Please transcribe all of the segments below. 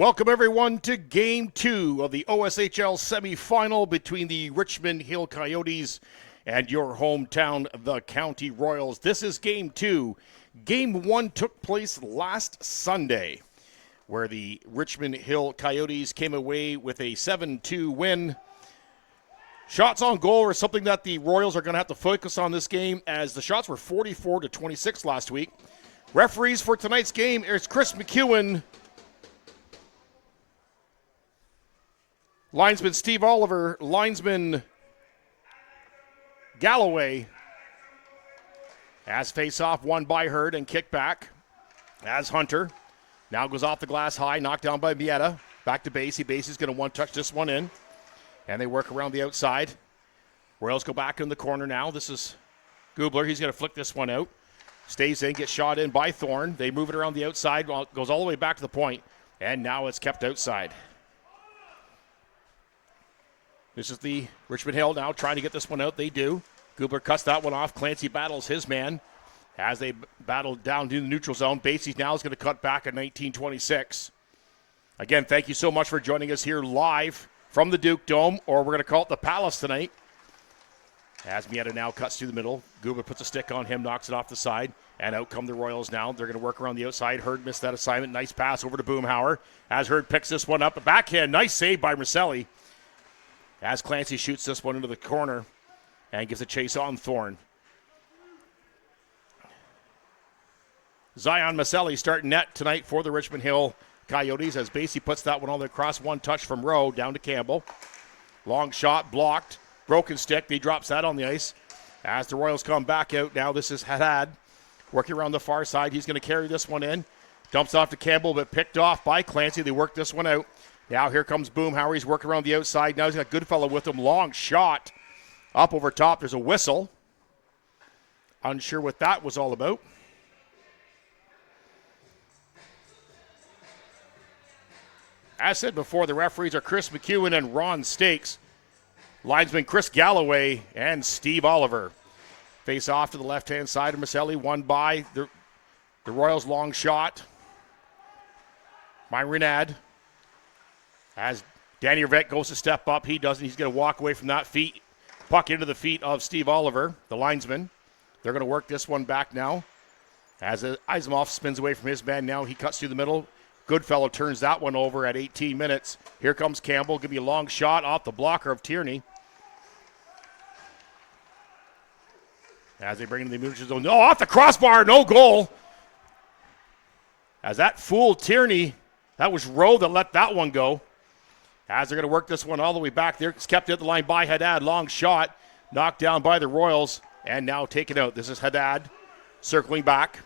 Welcome, everyone, to Game 2 of the OSHL semifinal between the Richmond Hill Coyotes and your hometown, the County Royals. This is Game 2. Game 1 took place last Sunday, where the Richmond Hill Coyotes came away with a 7-2 win. Shots on goal are something that the Royals are going to have to focus on this game, as the shots were 44-26 last week. Referees for tonight's game is Chris McEwen, linesman Steve Oliver, linesman Galloway. As face-off won by Hurd and kicked back as Hunter now goes off the glass high, knocked down by Mieta. Back to Basie. Basie's going to one-touch this one in, and they work around the outside. Royals go back in the corner now. This is Gubler. He's going to flick this one out. Stays in, gets shot in by Thorne. They move it around the outside, goes all the way back to the point, and now it's kept outside. This is the Richmond Hill now trying to get this one out. They do. Gubler cuts that one off. Clancy battles his man as they battle down to the neutral zone. Basie now is going to cut back at 19-26. Again, thank you so much for joining us here live from the Duke Dome, or we're going to call it the Palace tonight. As Mieta now cuts through the middle. Gubler puts a stick on him, knocks it off the side, and out come the Royals now. They're going to work around the outside. Hurd missed that assignment. Nice pass over to Boomhauer. As Hurd picks this one up, a backhand. Nice save by Marcelli. As Clancy shoots this one into the corner and gives a chase on Thorne. Zion Marcelli starting net tonight for the Richmond Hill Coyotes as Basie puts that one on the cross. One touch from Rowe down to Campbell. Long shot blocked. Broken stick. He drops that on the ice. As the Royals come back out now, this is Haddad working around the far side. He's going to carry this one in. Dumps off to Campbell, but picked off by Clancy. They work this one out. Now here comes Boomhauer. He's working around the outside. Now he's got Goodfellow with him. Long shot up over top. There's a whistle. Unsure what that was all about. As said before, the referees are Chris McEwen and Ron Stakes. Linesman Chris Galloway and Steve Oliver. Face off to the left-hand side of Marcelli. Won by the Royals' long shot. By Renad. As Danny Rivette goes to step up, he doesn't. He's going to walk away from that puck into the feet of Steve Oliver, the linesman. They're going to work this one back now. As Eisenhoff spins away from his man now, he cuts through the middle. Goodfellow turns that one over at 18 minutes. Here comes Campbell. Give me a long shot off the blocker of Tierney. As they bring in the neutral zone. No, off the crossbar, no goal. As that fooled Tierney. That was Rowe that let that one go. As they're going to work this one all the way back there. It's kept at the line by Haddad. Long shot. Knocked down by the Royals. And now taken out. This is Haddad circling back.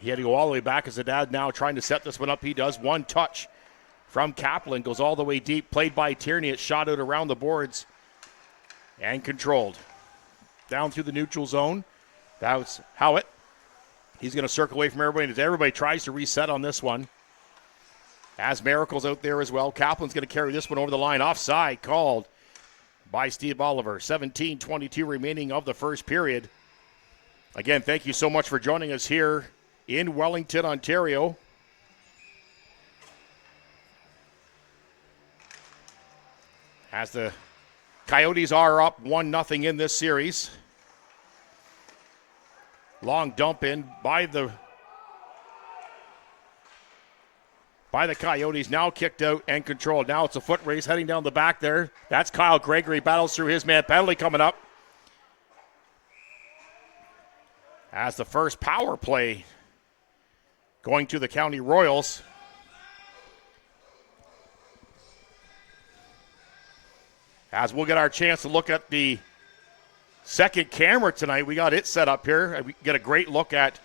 He had to go all the way back as Haddad now trying to set this one up. He does. One touch from Kaplan. Goes all the way deep. Played by Tierney. It's shot out around the boards. And controlled. Down through the neutral zone. That was Howitt. He's going to circle away from everybody as everybody tries to reset on this one. As Miracle's out there as well. Kaplan's going to carry this one over the line. Offside called by Steve Oliver. 17:22 remaining of the first period. Again, thank you so much for joining us here in Wellington, Ontario. As the Coyotes are up 1-0 in this series. Long dump in by the Coyotes, now kicked out and controlled. Now it's a foot race heading down the back there. That's Kyle Gregory, battles through his man. Penalty coming up. As the first power play going to the County Royals. As we'll get our chance to look at the second camera tonight. We got it set up here. We get a great look at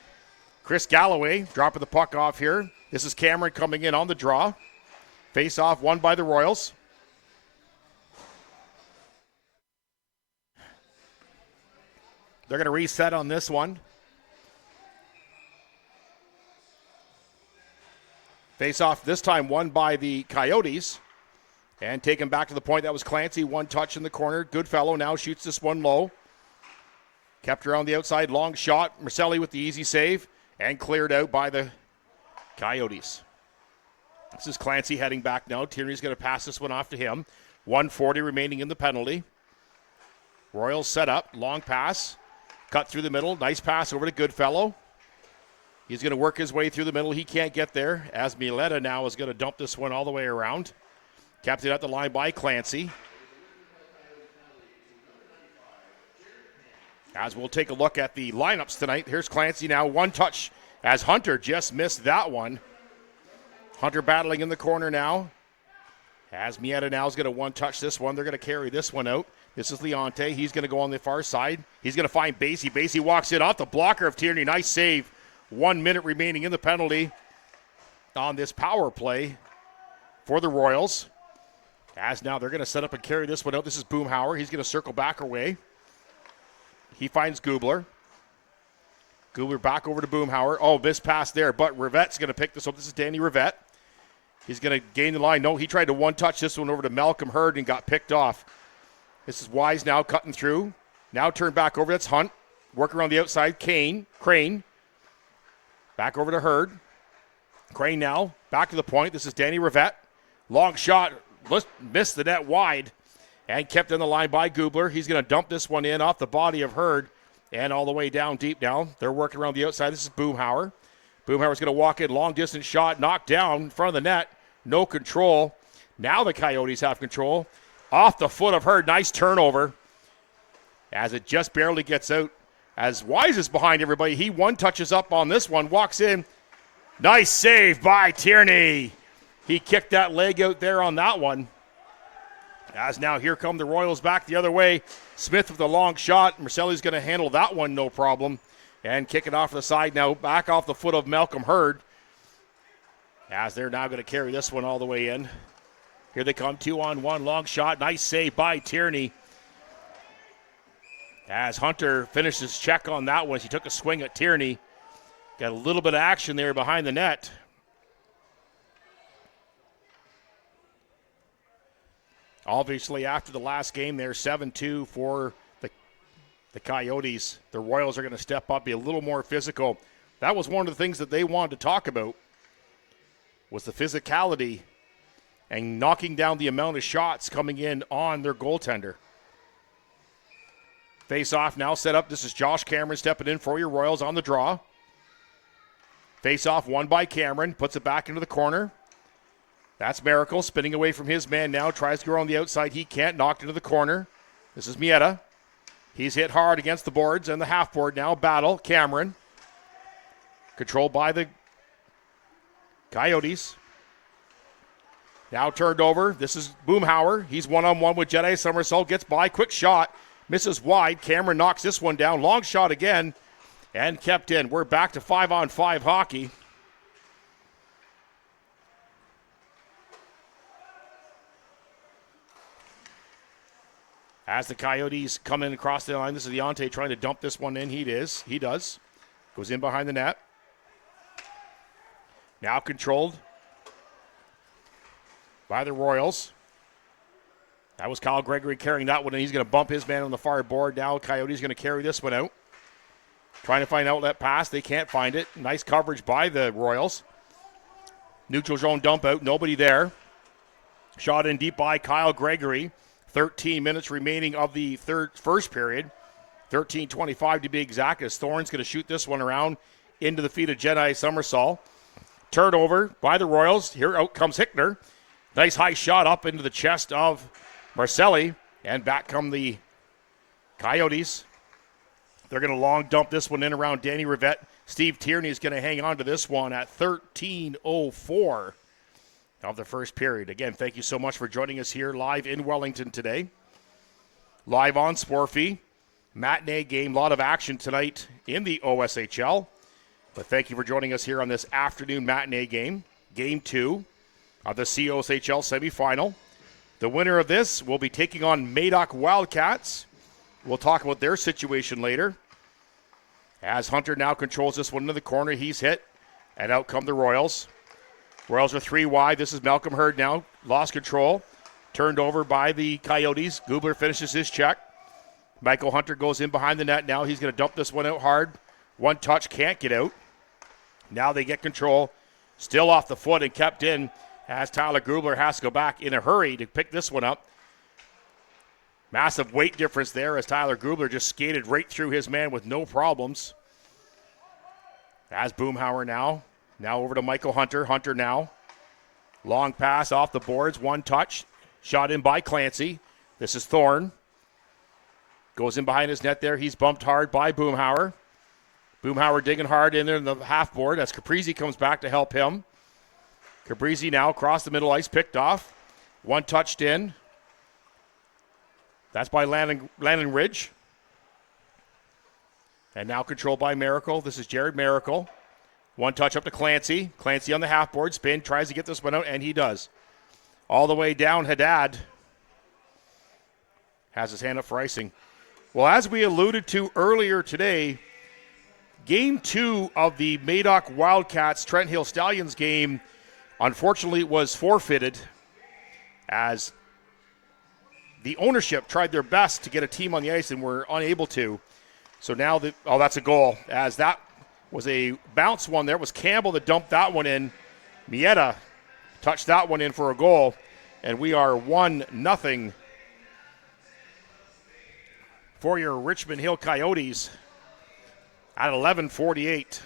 Chris Galloway dropping the puck off here. This is Cameron coming in on the draw. Face off won by the Royals. They're going to reset on this one. Face off this time won by the Coyotes. And taken back to the point. That was Clancy. One touch in the corner. Goodfellow now shoots this one low. Kept around the outside. Long shot. Marcelli with the easy save. And cleared out by the Coyotes. This is Clancy heading back now. Tierney's going to pass this one off to him. 1:40 remaining in the penalty. Royals set up. Long pass. Cut through the middle. Nice pass over to Goodfellow. He's going to work his way through the middle. He can't get there, as Mileta now is going to dump this one all the way around. Kept it at the line by Clancy. As we'll take a look at the lineups tonight. Here's Clancy now. One touch as Hunter just missed that one. Hunter battling in the corner now. As Mieta now is going to one-touch this one. They're going to carry this one out. This is Leonte. He's going to go on the far side. He's going to find Basie. Basie walks in off the blocker of Tierney. Nice save. 1 minute remaining in the penalty on this power play for the Royals. As now they're going to set up and carry this one out. This is Boomhauer. He's going to circle back away. He finds Gubler. Gubler back over to Boomhauer. Oh, missed pass there, but Rivette's going to pick this up. This is Danny Rivette. He's going to gain the line. No, he tried to one-touch this one over to Malcolm Hurd and got picked off. This is Wise now cutting through. Now turned back over. That's Hunt. Working around the outside. Crane. Back over to Hurd. Crane now. Back to the point. This is Danny Rivette. Long shot. Missed the net wide. And kept in the line by Gubler. He's going to dump this one in off the body of Hurd. And all the way down, deep down. They're working around the outside. This is Boomhauer. Boomhauer's going to walk in. Long distance shot. Knocked down in front of the net. No control. Now the Coyotes have control. Off the foot of Hurd. Nice turnover. As it just barely gets out. As Wise is behind everybody. He one touches up on this one. Walks in. Nice save by Tierney. He kicked that leg out there on that one. As now here come the Royals back the other way. Smith with a long shot. Marcelli's going to handle that one no problem. And kick it off to the side now. Back off the foot of Malcolm Hurd. As they're now going to carry this one all the way in. Here they come. 2-on-1. Long shot. Nice save by Tierney. As Hunter finished his check on that one. He took a swing at Tierney. Got a little bit of action there behind the net. Obviously, after the last game there, 7-2 for the Coyotes. The Royals are going to step up, be a little more physical. That was one of the things that they wanted to talk about, was the physicality and knocking down the amount of shots coming in on their goaltender. Face off now set up. This is Josh Cameron stepping in for your Royals on the draw. Face off won by Cameron. Puts it back into the corner. That's Miracle spinning away from his man now. Tries to go on the outside. He can't. Knocked into the corner. This is Mieta. He's hit hard against the boards and the half board now. Battle. Cameron. Controlled by the Coyotes. Now turned over. This is Boomhauer. He's one-on-one with Jedi Somersault. Gets by. Quick shot. Misses wide. Cameron knocks this one down. Long shot again. And kept in. We're back to 5-on-5 hockey. As the Coyotes come in across the line, this is Leonte trying to dump this one in. He does. Goes in behind the net. Now controlled by the Royals. That was Kyle Gregory carrying that one, and he's going to bump his man on the far board. Now Coyotes going to carry this one out. Trying to find outlet pass. They can't find it. Nice coverage by the Royals. Neutral zone dump out. Nobody there. Shot in deep by Kyle Gregory. 13 minutes remaining of the first period. 13:25 to be exact, as Thorne's going to shoot this one around into the feet of Jedi Somersault. Turnover by the Royals. Here out comes Hickner. Nice high shot up into the chest of Marcelli. And back come the Coyotes. They're going to long dump this one in around Danny Rivette. Steve Tierney is going to hang on to this one at 13:04 of the first period. Again, thank you so much for joining us here live in Wellington today. Live on Sporfy. Matinee game, a lot of action tonight in the OSHL. But thank you for joining us here on this afternoon matinee game. Game 2 of the COSHL semifinal. The winner of this will be taking on Madoc Wildcats. We'll talk about their situation later. As Hunter now controls this one into the corner, he's hit. And out come the Royals. Royals are 3 wide. This is Malcolm Hurd now. Lost control. Turned over by the Coyotes. Gubler finishes his check. Michael Hunter goes in behind the net now. He's going to dump this one out hard. One touch, can't get out. Now they get control. Still off the foot and kept in as Tyler Grubler has to go back in a hurry to pick this one up. Massive weight difference there as Tyler Grubler just skated right through his man with no problems. As Boomhauer now over to Michael Hunter. Hunter now. Long pass off the boards, one touch. Shot in by Clancy. This is Thorne. Goes in behind his net there. He's bumped hard by Boomhauer. Boomhauer digging hard in there in the half board as Caprizi comes back to help him. Caprizi now across the middle ice, picked off. One touched in. That's by Landon Ridge. And now controlled by Miracle. This is Jared Miracle. One touch up to Clancy. Clancy on the half board. Spin. Tries to get this one out, and he does. All the way down, Haddad has his hand up for icing. Well, as we alluded to earlier today, Game 2 of the Madoc Wildcats Trent Hill Stallions game, unfortunately, was forfeited as the ownership tried their best to get a team on the ice and were unable to. So now, that's a goal. As that was a bounce one there. It was Campbell that dumped that one in. Mieta touched that one in for a goal. And we are 1-0 for your Richmond Hill Coyotes at 11:48.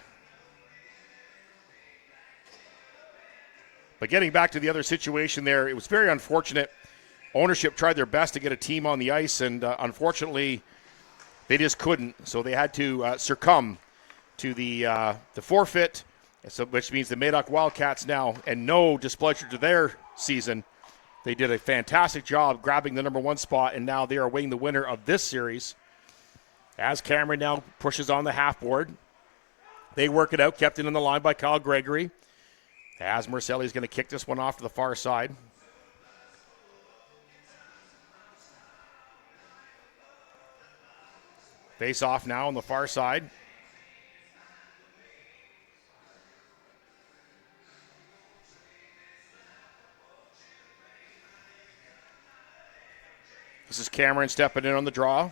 But getting back to the other situation there, it was very unfortunate. Ownership tried their best to get a team on the ice, and unfortunately, they just couldn't. So they had to succumb to the forfeit, which means the Madoc Wildcats now, and no displeasure to their season, they did a fantastic job grabbing the number 1 spot, and now they are awaiting the winner of this series. As Cameron now pushes on the half board, they work it out, kept it in the line by Kyle Gregory. As Marcelli's going to kick this one off to the far side. Face off now on the far side. This is Cameron stepping in on the draw.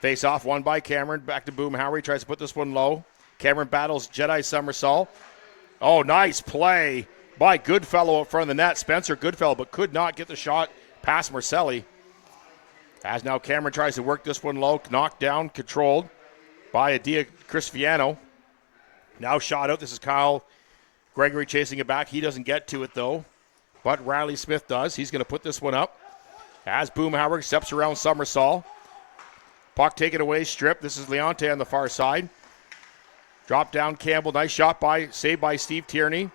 Face off, won by Cameron. Back to Boomhauer. He tries to put this one low. Cameron battles Jedi somersault. Oh, nice play by Goodfellow up front of the net. Spencer Goodfellow, but could not get the shot past Marcelli. As now Cameron tries to work this one low. Knocked down, controlled by Adia Cristiano. Now shot out. This is Kyle Gregory chasing it back. He doesn't get to it, though. But Riley Smith does. He's going to put this one up. As Boomhauer steps around Somersault. Puck taken away, stripped. This is Leonte on the far side. Drop down Campbell. Nice shot saved by Steve Tierney.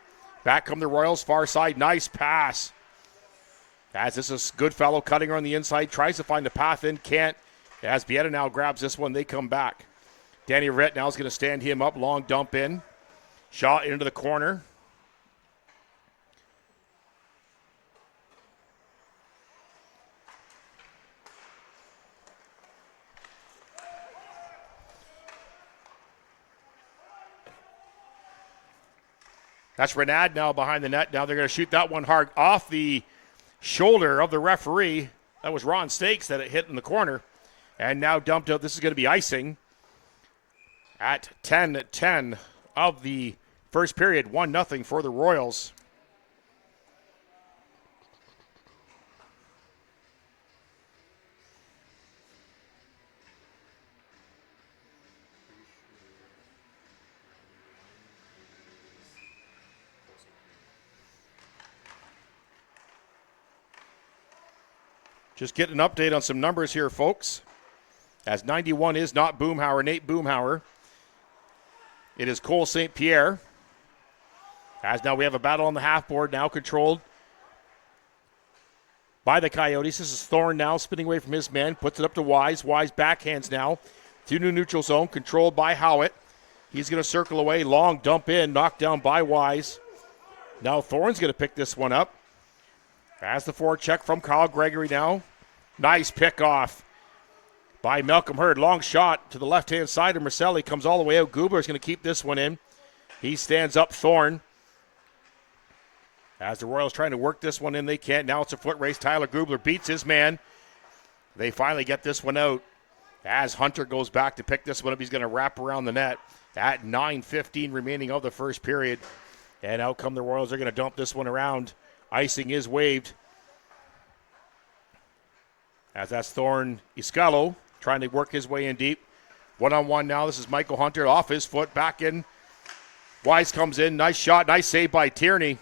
Back come the Royals, far side. Nice pass. As this is Goodfellow cutting her on the inside. Tries to find the path in, can't. As Bieta now grabs this one, they come back. Danny Rett now is going to stand him up. Long dump in. Shot into the corner. That's Renad now behind the net. Now they're going to shoot that one hard off the shoulder of the referee. That was Ron Stakes that it hit in the corner. And now dumped out. This is going to be icing at 10-10 of the first period. 1-0 for the Royals. Just get an update on some numbers here, folks. As 91 is not Boomhauer, Nate Boomhauer. It is Cole St. Pierre. As now we have a battle on the half board, now controlled by the Coyotes. This is Thorne now spinning away from his man, puts it up to Wise. Wise backhands now to new neutral zone, controlled by Howitt. He's going to circle away, long dump in, knocked down by Wise. Now Thorne's going to pick this one up. As the forecheck from Kyle Gregory now. Nice pick off by Malcolm Hurd. Long shot to the left-hand side of Marcelli. Comes all the way out. Gubler's going to keep this one in. He stands up Thorne. As the Royals trying to work this one in, they can't. Now it's a foot race. Tyler Gubler beats his man. They finally get this one out. As Hunter goes back to pick this one up, he's going to wrap around the net at 9:15 remaining of the first period. And out come the Royals. They're going to dump this one around. Icing is waved. As that's Thorne Iscalo trying to work his way in deep. One-on-one now. This is Michael Hunter off his foot, back in. Wise comes in. Nice shot. Nice save by Tierney.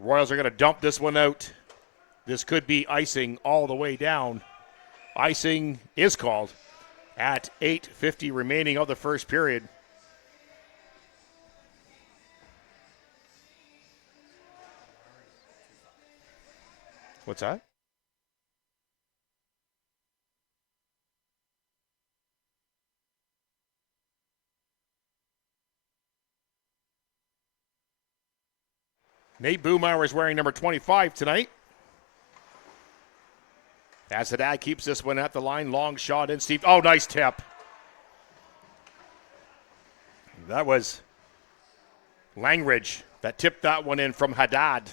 Royals are going to dump this one out. This could be icing all the way down. Icing is called at 8:50 remaining of the first period. What's that? Nate Boomauer is wearing number 25 tonight. As the dad keeps this one at the line. Long shot in. Steve. Oh, nice tip. That was Langridge that tipped that one in from Haddad.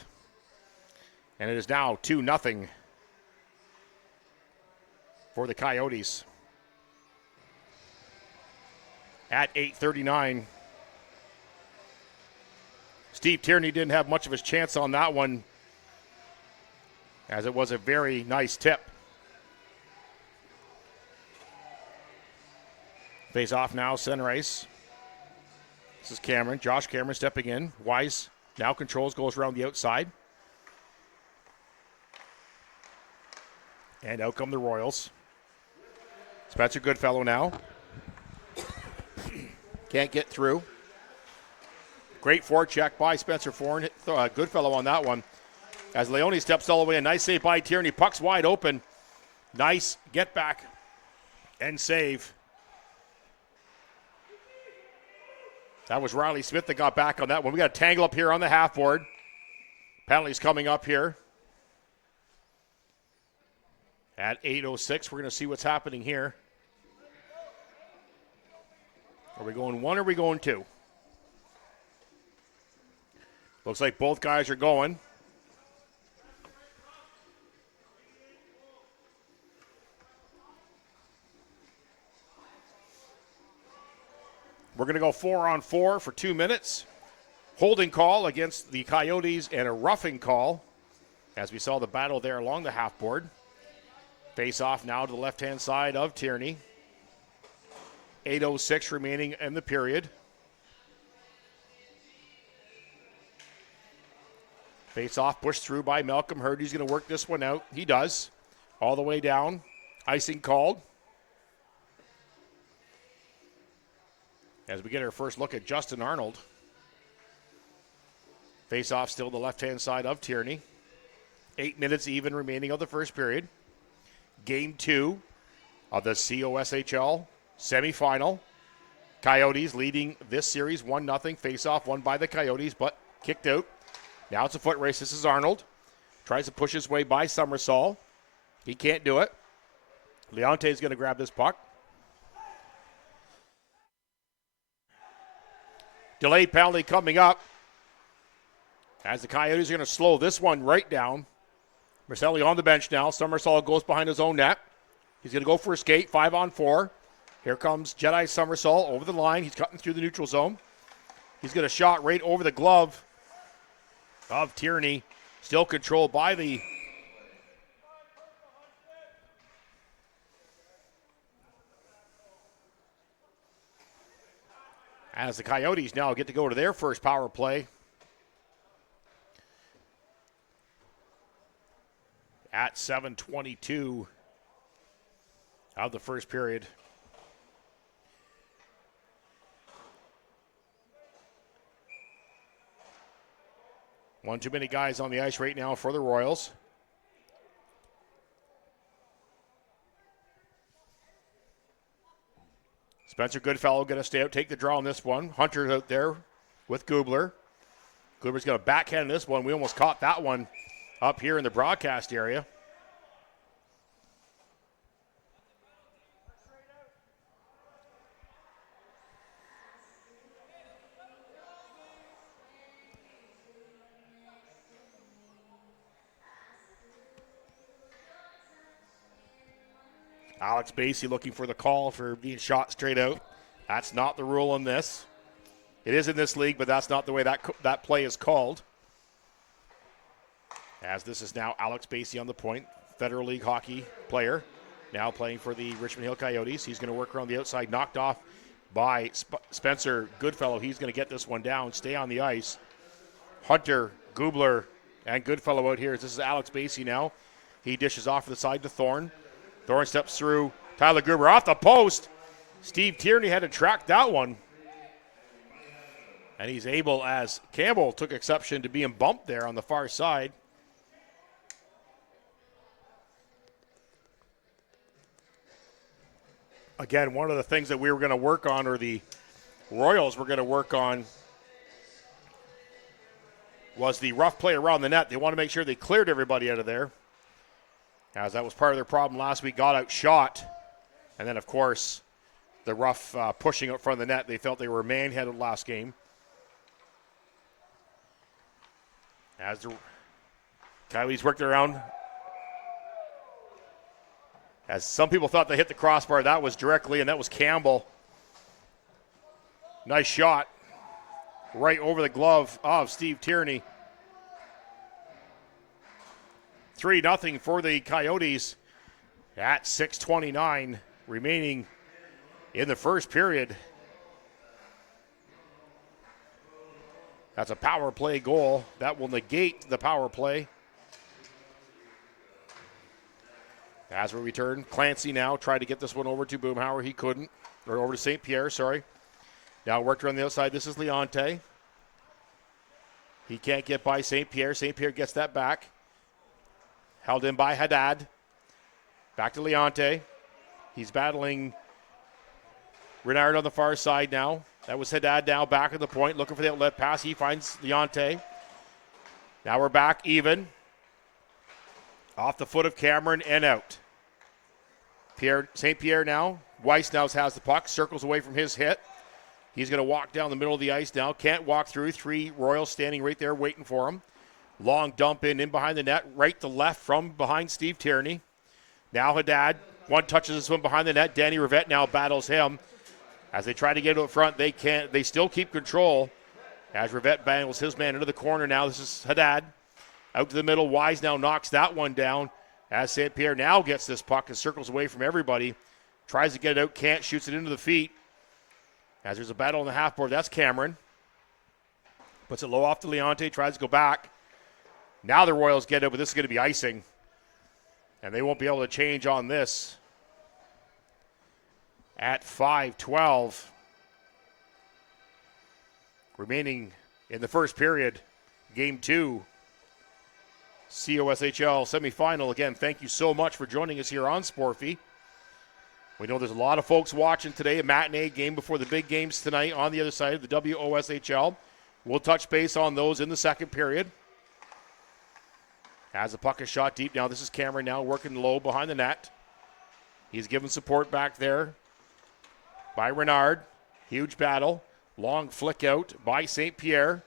And it is now 2-0 for the Coyotes. At 8:39. Steve Tierney didn't have much of his chance on that one, as it was a very nice tip. Face off now, center ice. This is Cameron. Josh Cameron stepping in. Wise now controls, goes around the outside. And out come the Royals. Spencer Goodfellow now. Can't get through. Great forecheck by Spencer Goodfellow on that one. As Leone steps all the way, a nice save by Tierney. Puck's wide open. Nice get back and save. That was Riley Smith that got back on that one. We got a tangle up here on the half board. Penalties coming up here. At 8:06, we're going to see what's happening here. Are we going one or are we going two? Looks like both guys are going. We're going to go 4-on-4 for 2 minutes. Holding call against the Coyotes and a roughing call, as we saw the battle there along the half board. Face off now to the left-hand side of Tierney. 8:06 remaining in the period. Face off, pushed through by Malcolm Hurd. He's going to work this one out. He does. All the way down. Icing called. As we get our first look at Justin Arnold. Face off still the left-hand side of Tierney. 8 minutes even remaining of the first period. Game 2 of the COSHL semifinal. Coyotes leading this series 1-0. Face off won by the Coyotes, but kicked out. Now it's a foot race. This is Arnold. Tries to push his way by Somersall. He can't do it. Leonte's going to grab this puck. Delayed penalty coming up. As the Coyotes are going to slow this one right down. Marcelli on the bench now. Somersall goes behind his own net. He's going to go for a skate. 5-on-4. Here comes Jedi Somersall over the line. He's cutting through the neutral zone. He's got a shot right over the glove of Tierney. Still controlled by the as the Coyotes now get to go to their first power play at 7:22 of the first period. One too many guys on the ice right now for the Royals. Spencer Goodfellow going to stay out, take the draw on this one. Hunter's out there with Gubler. Gubler's going to backhand this one. We almost caught that one up here in the broadcast area. Alex Basie looking for the call for being shot straight out. That's not the rule in this. It is in this league, but that's not the way that play is called. As this is now Alex Basie on the point, Federal League hockey player, now playing for the Richmond Hill Coyotes. He's going to work around the outside, knocked off by Spencer Goodfellow. He's going to get this one down, stay on the ice. Hunter, Gubler, and Goodfellow out here. This is Alex Basie now. He dishes off to the side to Thorne. Thorne steps through. Tyler Gruber off the post. Steve Tierney had to track that one. And he's able, as Campbell took exception to being bumped there on the far side. Again, one of the things that we were going to work on, or the Royals were going to work on, was the rough play around the net. They want to make sure they cleared everybody out of there, as that was part of their problem last week. Got outshot. And then, of course, the rough pushing up front of the net. They felt they were manhandled last game. As the Coyotes worked around. As some people thought they hit the crossbar, that was directly, and that was Campbell. Nice shot. Right over the glove of Steve Tierney. 3-0 for the Coyotes at 6:29 remaining in the first period. That's a power play goal. That will negate the power play. As we return, Clancy now tried to get this one over to Boomhauer. He couldn't. Or over to St. Pierre, sorry. Now worked around the outside. This is Leonte. He can't get by St. Pierre. St. Pierre gets that back. Held in by Haddad. Back to Leonte. He's battling Renard on the far side now. That was Haddad now back at the point, looking for the outlet pass. He finds Leonte. Now we're back even. Off the foot of Cameron and out. St. Pierre now. Weiss now has the puck. Circles away from his hit. He's going to walk down the middle of the ice now. Can't walk through. 3 Royals standing right there waiting for him. Long dump in behind the net. Right to left from behind Steve Tierney. Now Haddad. One touches this one behind the net. Danny Rivette now battles him. As they try to get to the front, they can't. They still keep control. As Rivette bangles his man into the corner now. This is Haddad. Out to the middle. Wise now knocks that one down. As St. Pierre now gets this puck and circles away from everybody. Tries to get it out. Can't. Shoots it into the feet. As there's a battle on the half board. That's Cameron. Puts it low off to Leonte. Tries to go back. Now the Royals get it, but this is going to be icing. And they won't be able to change on this. At 5:12. Remaining in the first period. Game 2. COSHL semifinal. Again, thank you so much for joining us here on Sportfy. We know there's a lot of folks watching today. A matinee game before the big games tonight on the other side of the WOSHL. We'll touch base on those in the second period. As the puck is shot deep now, this is Cameron now working low behind the net. He's given support back there by Renard. Huge battle. Long flick out by St. Pierre.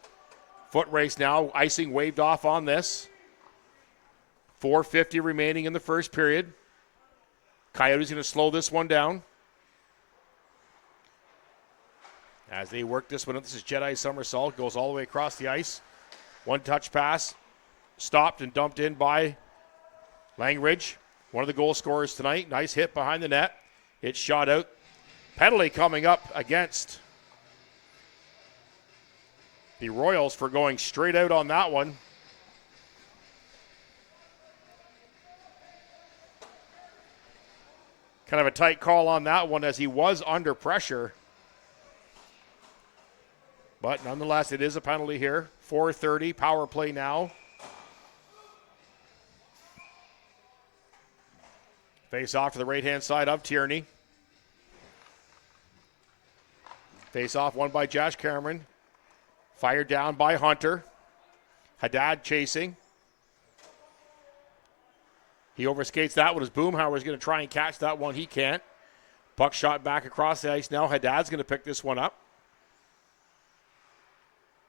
Foot race now. Icing waved off on this. 4:50 remaining in the first period. Coyotes going to slow this one down. As they work this one up, this is Jedi Somersault. Goes all the way across the ice. One touch pass. Stopped and dumped in by Langridge. One of the goal scorers tonight. Nice hit behind the net. It's shot out. Penalty coming up against the Royals for going straight out on that one. Kind of a tight call on that one as he was under pressure. But nonetheless, it is a penalty here. 4:30, power play now. Face off to the right-hand side of Tierney. Face off won by Josh Cameron. Fired down by Hunter. Haddad chasing. He overskates that one as Boomhauer is going to try and catch that one. He can't. Puck shot back across the ice now. Haddad's going to pick this one up.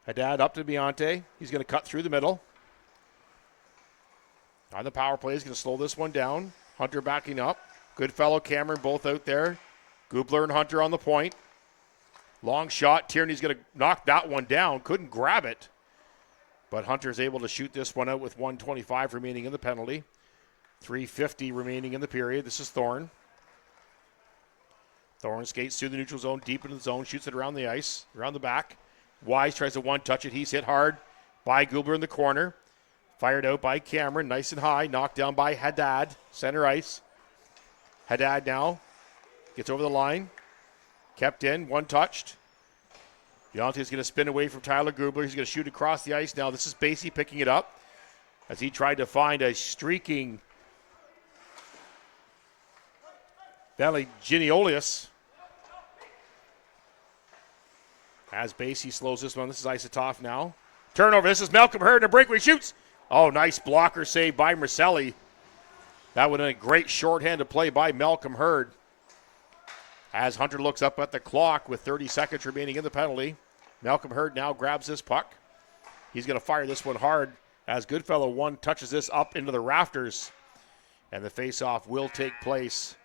Haddad up to Bionte. He's going to cut through the middle. On the power play, he's going to slow this one down. Hunter backing up. Goodfellow, Cameron both out there. Gubler and Hunter on the point. Long shot. Tierney's going to knock that one down. Couldn't grab it. But Hunter's able to shoot this one out with 1:25 remaining in the penalty. 3:50 remaining in the period. This is Thorne. Thorne skates through the neutral zone, deep into the zone, shoots it around the ice, around the back. Wise tries to one-touch it. He's hit hard by Gubler in the corner. Fired out by Cameron, nice and high. Knocked down by Haddad, center ice. Haddad now gets over the line. Kept in, one-touched. Deontay's going to spin away from Tyler Gubler. He's going to shoot across the ice now. This is Basie picking it up as he tried to find a streaking Valley Geniolius. As Basie slows this one. This is Isotov now. Turnover. This is Malcolm Hurd. A breakaway shoots. Oh, nice blocker save by Marcelli. That would have been a great shorthanded play by Malcolm Hurd. As Hunter looks up at the clock with 30 seconds remaining in the penalty. Malcolm Hurd now grabs this puck. He's going to fire this one hard as Goodfellow one touches this up into the rafters. And the faceoff will take place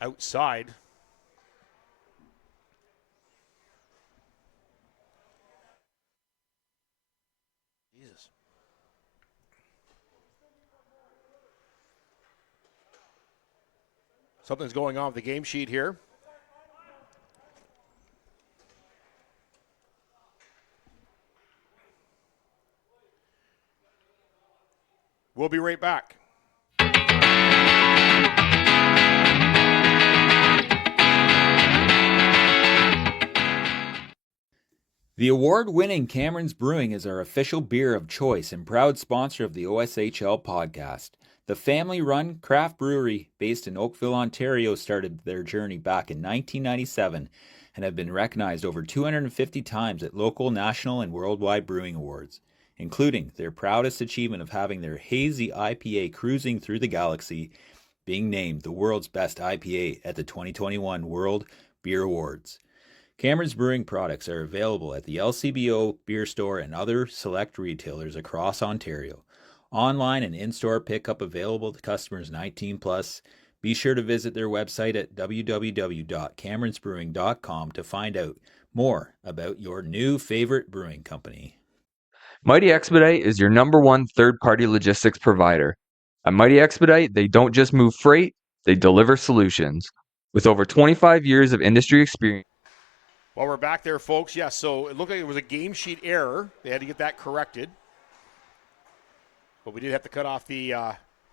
outside. Jesus. Something's going on with the game sheet here. We'll be right back. The award-winning Cameron's Brewing is our official beer of choice and proud sponsor of the OSHL podcast. The family-run craft brewery based in Oakville, Ontario started their journey back in 1997 and have been recognized over 250 times at local, national, and worldwide brewing awards, including their proudest achievement of having their hazy IPA cruising through the galaxy being named the world's best IPA at the 2021 World Beer Awards. Cameron's Brewing products are available at the LCBO Beer Store and other select retailers across Ontario. Online and in-store pickup available to customers 19 plus. Be sure to visit their website at www.cameronsbrewing.com to find out more about your new favorite brewing company. Mighty Expedite is your #1 third-party logistics provider. At Mighty Expedite, they don't just move freight, they deliver solutions. With over 25 years of industry experience. Well, we're back there, folks. Yes, so it looked like it was a game sheet error. They had to get that corrected. But we did have to cut off the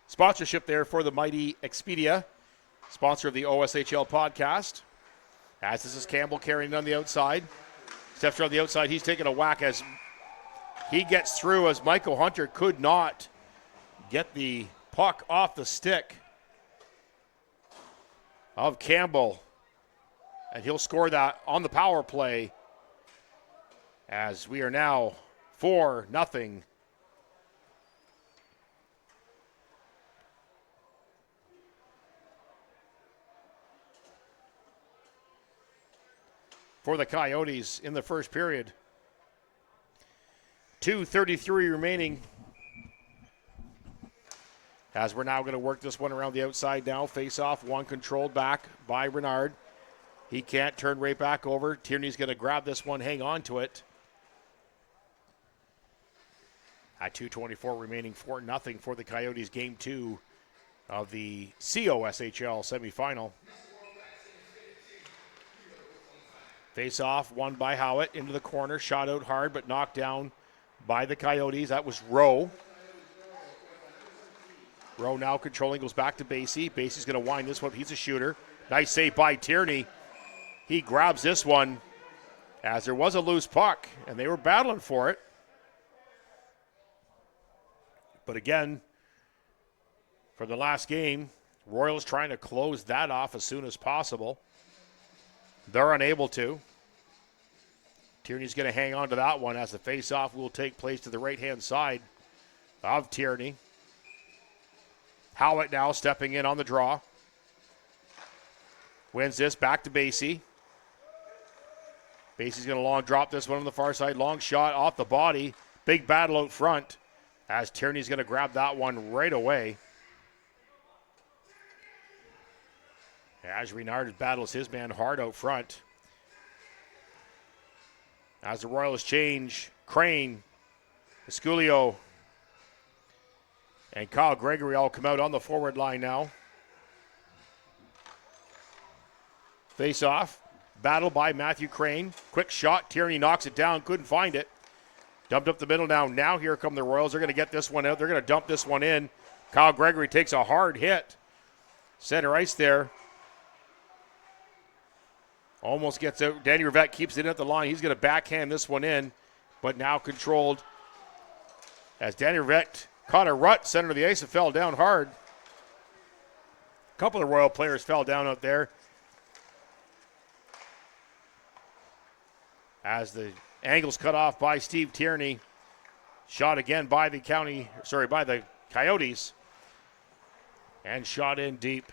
sponsorship there for the Mighty Expedia, sponsor of the OSHL podcast. As this is Campbell carrying it on the outside. Steps around the outside. He's taking a whack as he gets through as Michael Hunter could not get the puck off the stick of Campbell. And he'll score that on the power play as we are now 4-0. For the Coyotes in the first period. 2:33 remaining. As we're now going to work this one around the outside now. Face off, one controlled back by Renard. He can't turn right back over. Tierney's going to grab this one, hang on to it. At 2:24 remaining, 4-0 for the Coyotes, game 2 of the COSHL semifinal. Face off, won by Howitt into the corner, shot out hard but knocked down by the Coyotes. That was Rowe. Rowe now controlling, goes back to Basie. Basie's going to wind this one. He's a shooter. Nice save by Tierney. He grabs this one as there was a loose puck, and they were battling for it. But again, for the last game, Royals trying to close that off as soon as possible. They're unable to. Tierney's going to hang on to that one as the face-off will take place to the right-hand side of Tierney. Howitt now stepping in on the draw. Wins this, back to Basie. Basie's going to long drop this one on the far side. Long shot off the body. Big battle out front as Tierney's going to grab that one right away. As Renard battles his man hard out front. As the Royals change, Crane, Esculio, and Kyle Gregory all come out on the forward line now. Face off. Battle by Matthew Crane. Quick shot. Tierney knocks it down. Couldn't find it. Dumped up the middle now. Now here come the Royals. They're going to get this one out. They're going to dump this one in. Kyle Gregory takes a hard hit. Center ice there. Almost gets out. Danny Rivette keeps it in at the line. He's going to backhand this one in, but now controlled as Danny Rivette caught a rut center of the ice and fell down hard. A couple of Royal players fell down out there. As the angle's cut off by Steve Tierney. Shot again by the Coyotes. And shot in deep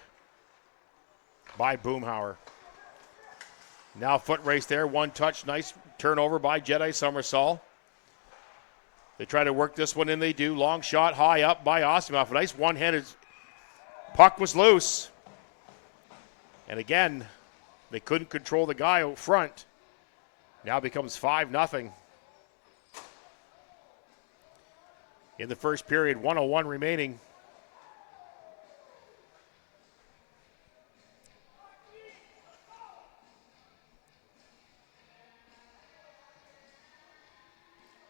by Boomhauer. Now foot race there, one touch, nice turnover by Jedi Somersall. They try to work this one in, they do. Long shot, high up by Osimov. A nice one-handed puck was loose. And again, they couldn't control the guy out front. Now becomes 5-0. In the first period, 1:01 remaining.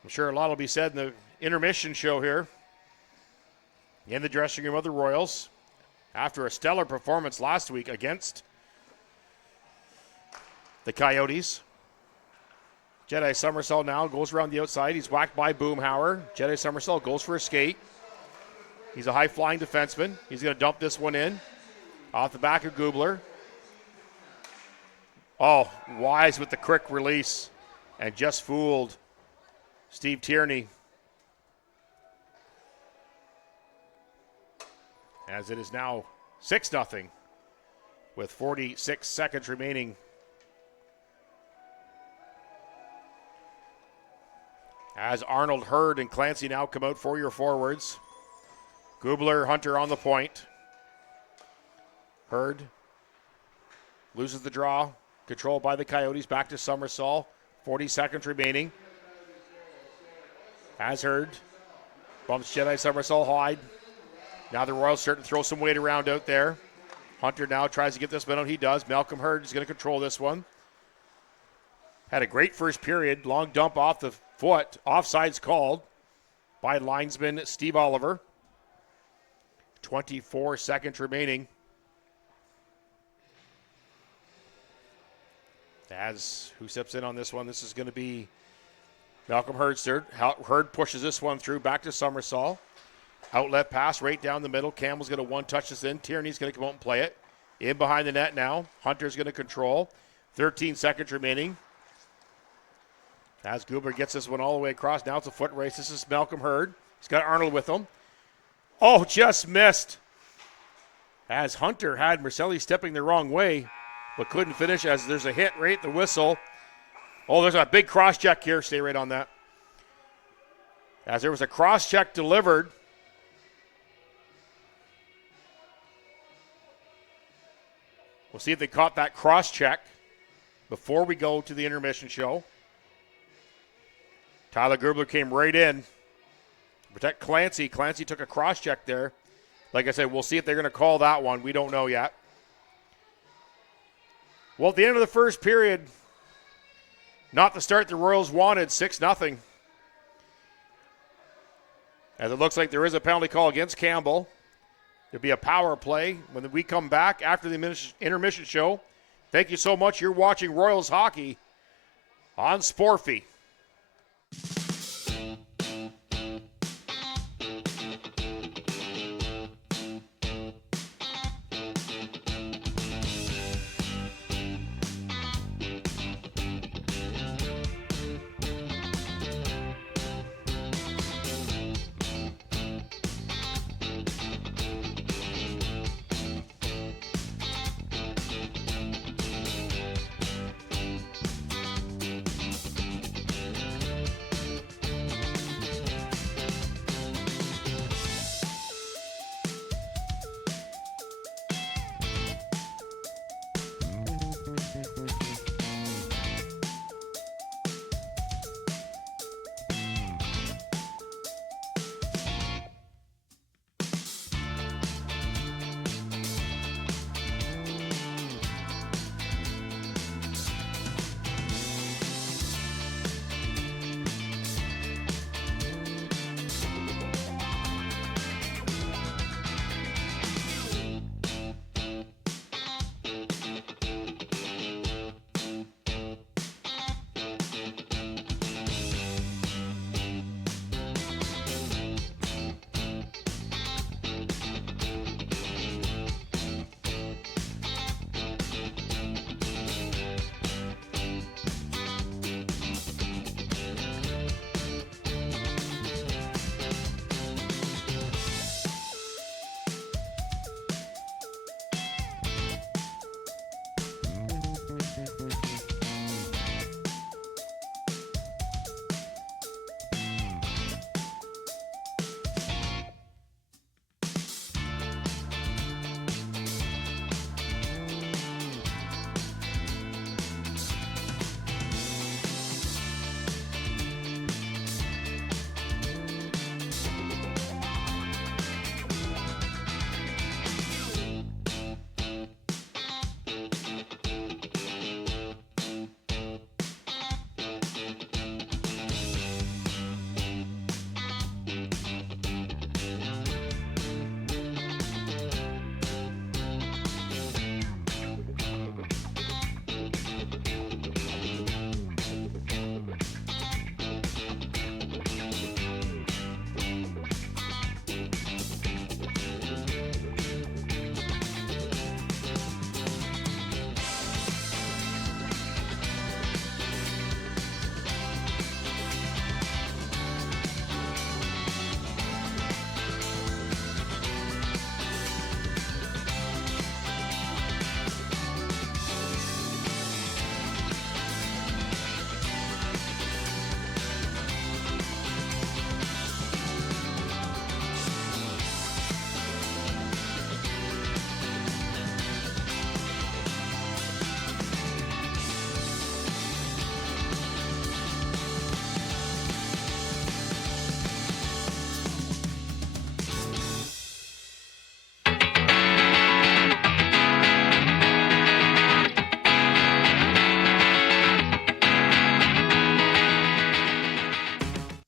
I'm sure a lot will be said in the intermission show here in the dressing room of the Royals after a stellar performance last week against the Coyotes. Jedi Somersall now goes around the outside. He's whacked by Boomhauer. Jedi Somersall goes for a skate. He's a high-flying defenseman. He's going to dump this one in off the back of Gubler. Oh, Wise with the quick release and just fooled Steve Tierney. As it is now 6-0 with 46 seconds remaining. As Arnold, Hurd, and Clancy now come out for your forwards. Gubler, Hunter on the point. Hurd loses the draw. Controlled by the Coyotes. Back to Somersall. 40 seconds remaining. As Hurd bumps Jedi Somersall hide. Now the Royals starting to throw some weight around out there. Hunter now tries to get this one out. He does. Malcolm Hurd is going to control this one. Had a great first period. Long dump off the foot. Offsides called by linesman Steve Oliver. 24 seconds remaining. As who steps in on this one? This is going to be Malcolm Hurd. Hurd pushes this one through back to Somersall. Outlet pass right down the middle. Campbell's going to one-touch this in. Tierney's going to come out and play it. In behind the net now. Hunter's going to control. 13 seconds remaining. As Gubler gets this one all the way across. Now it's a foot race. This is Malcolm Hurd. He's got Arnold with him. Oh, just missed. As Hunter had Marcelli stepping the wrong way, but couldn't finish as there's a hit right at the whistle. Oh, there's a big cross-check here. Stay right on that. As there was a cross-check delivered. We'll see if they caught that cross-check before we go to the intermission show. Tyler Gubler came right in to protect Clancy. Clancy took a cross-check there. Like I said, we'll see if they're going to call that one. We don't know yet. Well, at the end of the first period, not the start the Royals wanted, 6-0. As it looks like there is a penalty call against Campbell. There'll be a power play when we come back after the intermission show. Thank you so much. You're watching Royals hockey on Sporfy.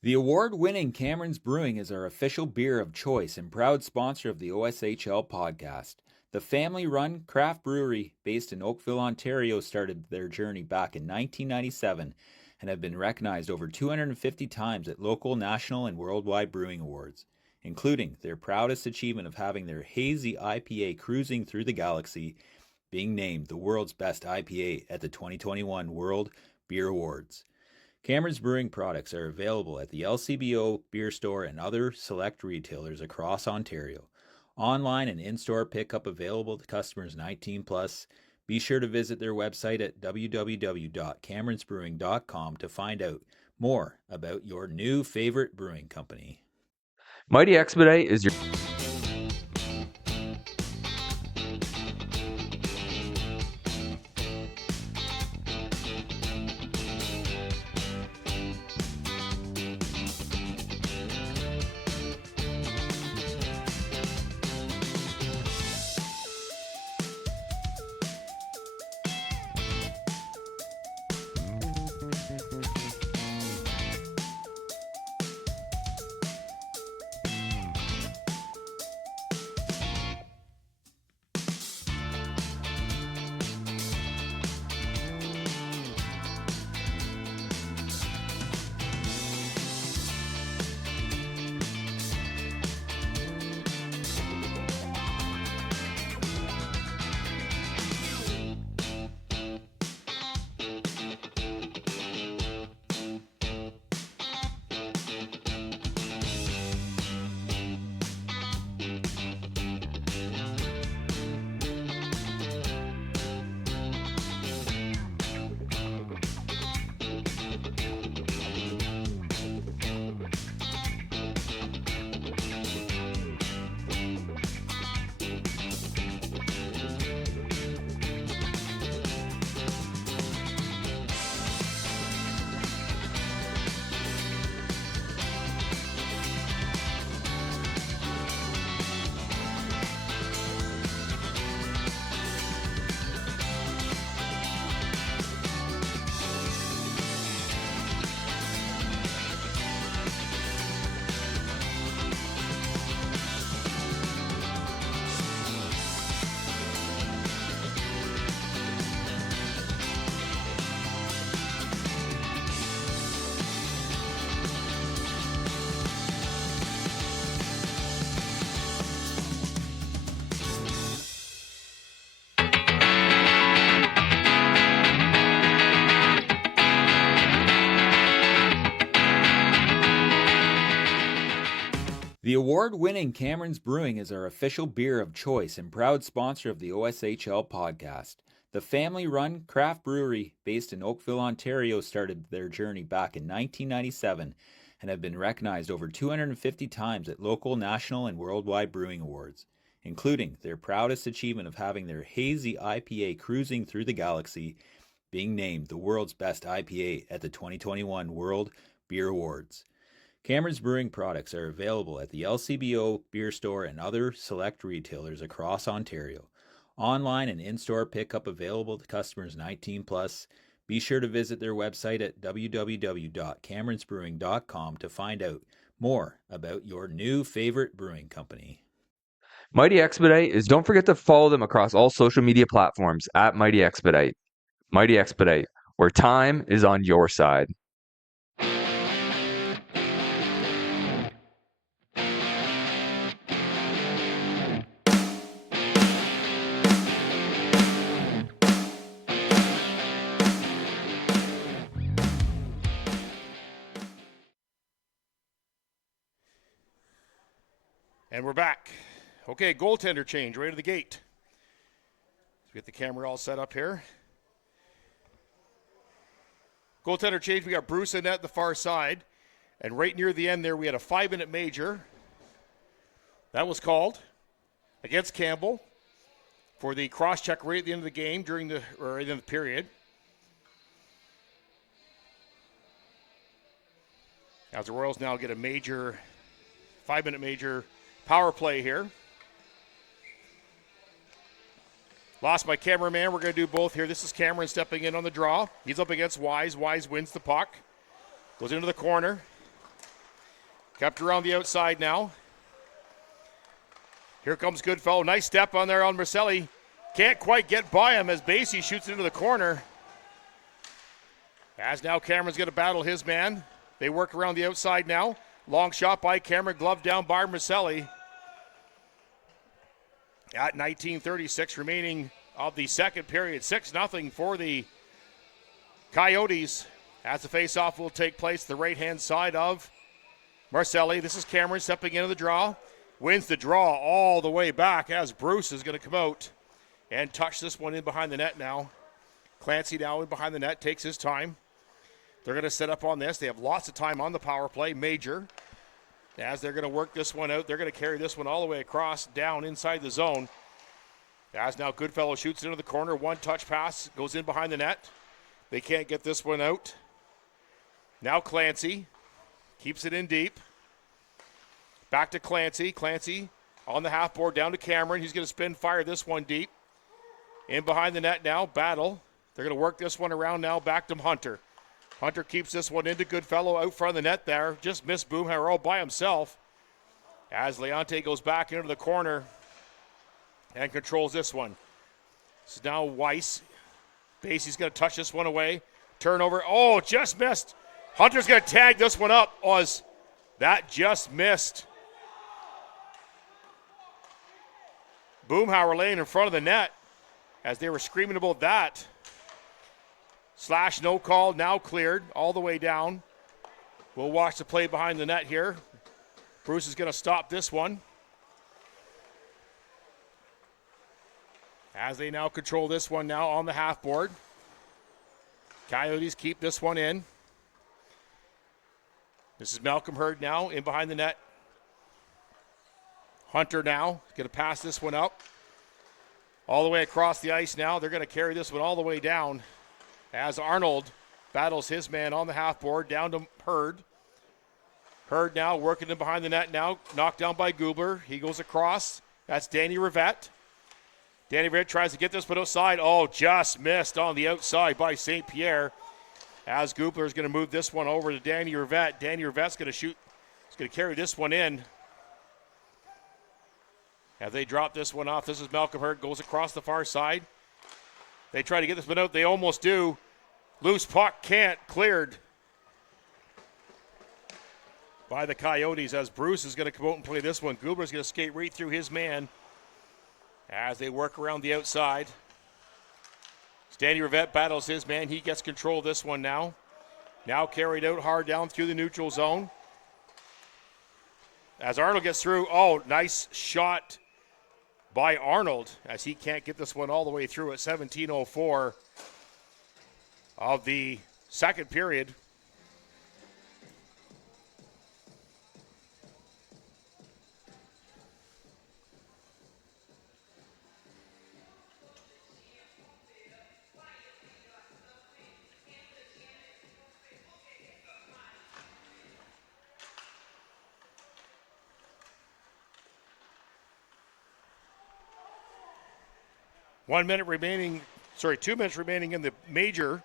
The award-winning Cameron's Brewing is our official beer of choice and proud sponsor of the OSHL podcast. The family-run craft brewery based in Oakville, Ontario started their journey back in 1997 and have been recognized over 250 times at local, national, and worldwide brewing awards, including their proudest achievement of having their hazy IPA cruising through the galaxy being named the world's best IPA at the 2021 World Beer Awards. Cameron's Brewing products are available at the LCBO beer store and other select retailers across Ontario. Online and in-store pickup available to customers 19 plus. Be sure to visit their website at www.cameronsbrewing.com to find out more about your new favorite brewing company. Mighty Expedite is your The award-winning Cameron's Brewing is our official beer of choice and proud sponsor of the OSHL podcast. The family-run craft brewery based in Oakville, Ontario started their journey back in 1997 and have been recognized over 250 times at local, national, and worldwide brewing awards, including their proudest achievement of having their hazy IPA cruising through the galaxy being named the world's best IPA at the 2021 World Beer Awards. Cameron's Brewing products are available at the LCBO beer store and other select retailers across Ontario. Online and in-store pickup available to customers 19 plus. Be sure to visit their website at www.cameronsbrewing.com to find out more about your new favorite brewing company. Mighty Expedite is don't forget to follow them across all social media platforms at Mighty Expedite. Mighty Expedite, where time is on your side. And we're back. Okay, goaltender change right to the gate. Let's get the camera all set up here. Goaltender change, we got Bruce in net the far side. And right near the end there, we had a 5-minute major. That was called against Campbell for the cross-check right at the end of the game at the end of the period. As the Royals now get a major, 5-minute major power play here. Lost my cameraman. We're going to do both here. This is Cameron stepping in on the draw. He's up against Wise. Wise wins the puck. Goes into the corner. Kept around the outside now. Here comes Goodfellow. Nice step on there on Marcelli. Can't quite get by him as Basie shoots it into the corner. As now Cameron's going to battle his man. They work around the outside now. Long shot by Cameron, glove down by Marcelli. At 19:36 remaining of the second period. 6-0 for the Coyotes. As the faceoff will take place, the right-hand side of Marcelli. This is Cameron stepping into the draw. Wins the draw all the way back as Bruce is going to come out and touch this one in behind the net now. Clancy now in behind the net, takes his time. They're going to set up on this. They have lots of time on the power play. Major, as they're going to work this one out. They're going to carry this one all the way across, down inside the zone. As now Goodfellow shoots into the corner. One touch pass goes in behind the net. They can't get this one out. Now Clancy keeps it in deep. Back to Clancy. Clancy on the half board down to Cameron. He's going to spin fire this one deep. In behind the net now. Battle. They're going to work this one around now. Back to Hunter. Hunter keeps this one into Goodfellow out front of the net there. Just missed Boomhauer all by himself. As Leonte goes back into the corner and controls this one. This is now Weiss. Basie's going to touch this one away. Turnover. Oh, just missed. Hunter's going to tag this one up. That just missed. Boomhauer laying in front of the net as they were screaming about that. Slash no call, now cleared all the way down. We'll watch the play behind the net here. Bruce is going to stop this one. As they now control this one now on the half board. Coyotes keep this one in. This is Malcolm Hurd now in behind the net. Hunter now going to pass this one up. All the way across the ice now. They're going to carry this one all the way down. As Arnold battles his man on the half board down to Hurd. Hurd now working in behind the net now. Knocked down by Gubler. He goes across. That's Danny Rivette. Danny Rivette tries to get this one outside. Just missed on the outside by St. Pierre. As Gubler is going to move this one over to Danny Rivette. Danny Rivette's going to shoot. He's going to carry this one in. As they drop this one off, this is Malcolm Hurd. Goes across the far side. They try to get this one out. They almost do. Loose puck can't. Cleared by the Coyotes as Bruce is going to come out and play this one. Gubler's going to skate right through his man as they work around the outside. Danny Rivette battles his man. He gets control of this one now. Now carried out hard down through the neutral zone. As Arnold gets through. Nice shot by Arnold as he can't get this one all the way through at 17:04 of the second period. Two minutes remaining in the major.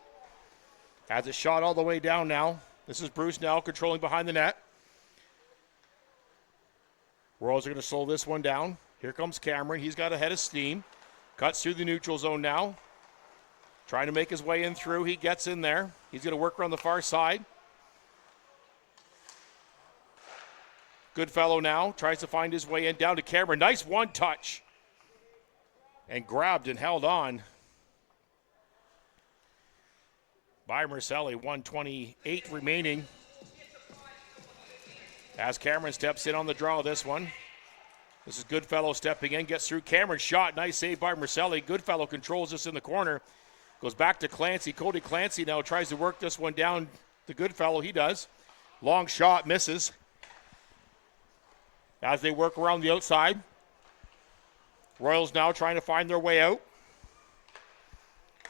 Has a shot all the way down now. This is Bruce now controlling behind the net. Royals are going to slow this one down. Here comes Cameron. He's got a head of steam. Cuts through the neutral zone now. Trying to make his way in through. He gets in there. He's going to work around the far side. Goodfellow now tries to find his way in down to Cameron. Nice one touch. And grabbed and held on by Marcelli. 1:28 remaining. As Cameron steps in on the draw of this one. This is Goodfellow stepping in, gets through. Cameron shot, nice save by Marcelli. Goodfellow controls this in the corner. Goes back to Clancy. Cody Clancy now tries to work this one down to Goodfellow. He does. Long shot, misses. As they work around the outside. Royals now trying to find their way out.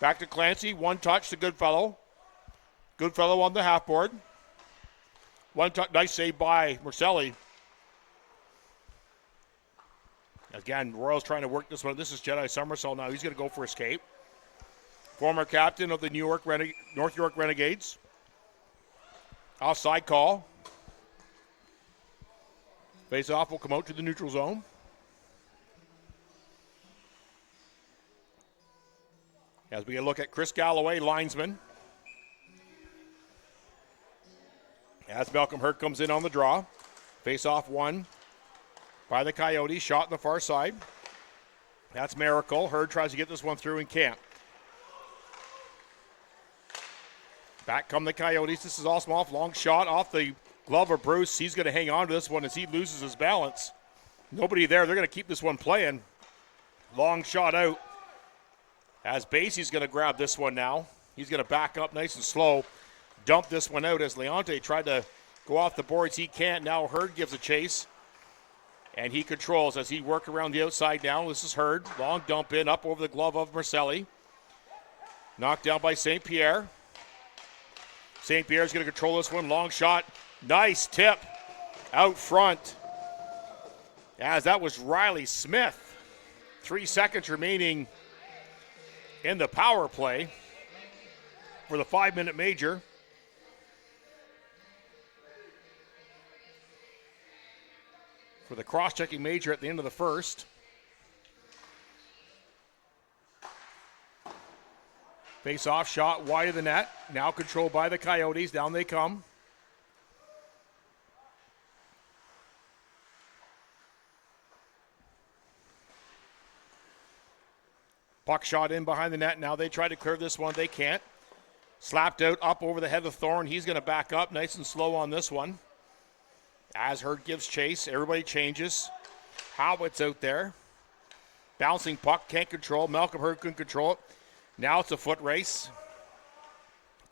Back to Clancy. One touch to Goodfellow. Goodfellow on the half board. One touch. Nice save by Marcelli. Again, Royals trying to work this one. This is Jedi Somersault now. He's going to go for escape. Former captain of the North York Renegades. Offside call. Face-off will come out to the neutral zone. As we get a look at Chris Galloway, linesman. As Malcolm Hurt comes in on the draw. Face-off won by the Coyotes. Shot on the far side. That's Miracle. Hurd tries to get this one through and can't. Back come the Coyotes. This is Osmoff. Long shot off the glove of Bruce. He's going to hang on to this one as he loses his balance. Nobody there. They're going to keep this one playing. Long shot out. As Basie's going to grab this one now. He's going to back up nice and slow. Dump this one out as Leonte tried to go off the boards. He can't. Now Hurd gives a chase. And he controls as he works around the outside now. This is Hurd. Long dump in up over the glove of Marcelli. Knocked down by St. Pierre. St. Pierre's going to control this one. Long shot. Nice tip out front. As that was Riley Smith. 3 seconds remaining in the power play for the 5-minute major. For the cross-checking major at the end of the first. Face-off shot wide of the net. Now controlled by the Coyotes. Down they come. Puck shot in behind the net. Now they try to clear this one. They can't. Slapped out up over the head of Thorne. He's going to back up nice and slow on this one. As Hurd gives chase, everybody changes. Howitz out there. Bouncing puck, can't control. Malcolm Hurd couldn't control it. Now it's a foot race.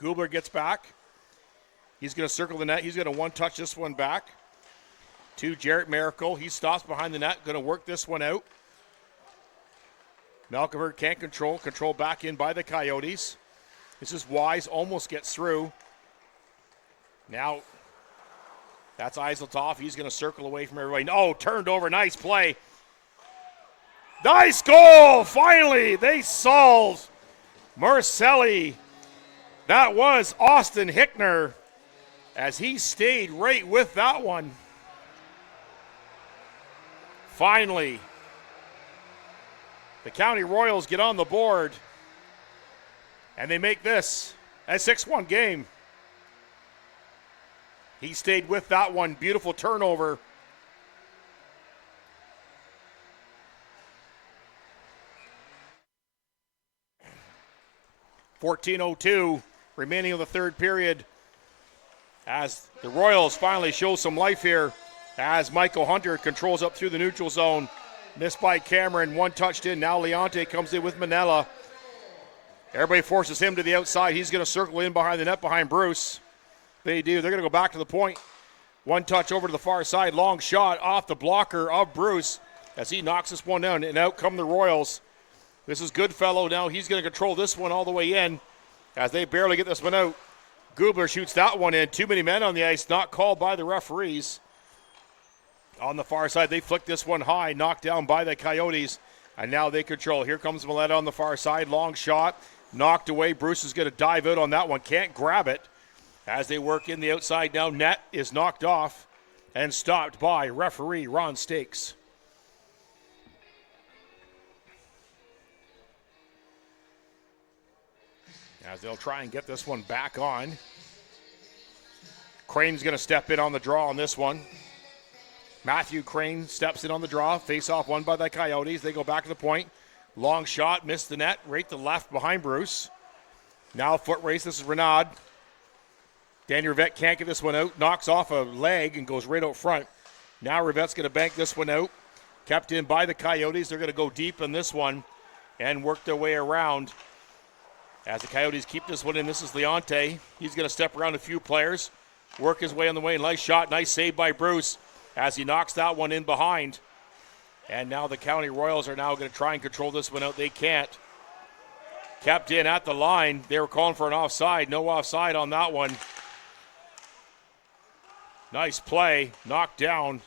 Gubler gets back. He's going to circle the net. He's going to one-touch this one back to Jarrett Miracle. He stops behind the net, going to work this one out. Malcolm Hurd can't control. Control back in by the Coyotes. This is Wise, almost gets through. Now, that's Eiseltoff. He's going to circle away from everybody. Oh, turned over. Nice play. Nice goal. Finally, they solved Marcelli. That was Austin Hickner as he stayed right with that one. Finally, the County Royals get on the board and they make this a 6-1 game. He stayed with that one. Beautiful turnover. .14:02 remaining of the third period as the Royals finally show some life here as Michael Hunter controls up through the neutral zone. Missed by Cameron, one touched in. Now Leonte comes in with Manella. Everybody forces him to the outside. He's going to circle in behind the net behind Bruce. They do. They're going to go back to the point. One touch over to the far side. Long shot off the blocker of Bruce as he knocks this one down. And out come the Royals. This is Goodfellow now. He's going to control this one all the way in as they barely get this one out. Gubler shoots that one in. Too many men on the ice. Not called by the referees. On the far side, they flick this one high. Knocked down by the Coyotes. And now they control. Here comes Milletta on the far side. Long shot. Knocked away. Bruce is going to dive out on that one. Can't grab it. As they work in the outside now, net is knocked off and stopped by referee Ron Stakes. As they'll try and get this one back on. Crane's going to step in on the draw on this one. Matthew Crane steps in on the draw. Face-off won by the Coyotes. They go back to the point. Long shot, missed the net, right to left behind Bruce. Now foot race, this is Renaud. Danny Rivette can't get this one out. Knocks off a leg and goes right out front. Now Rivette's going to bank this one out. Kept in by the Coyotes. They're going to go deep in this one and work their way around. As the Coyotes keep this one in, this is Leonte. He's going to step around a few players. Work his way on the way. Nice shot, nice save by Bruce as he knocks that one in behind. And now the County Royals are now going to try and control this one out. They can't. Kept in at the line. They were calling for an offside. No offside on that one. Nice play. Knocked down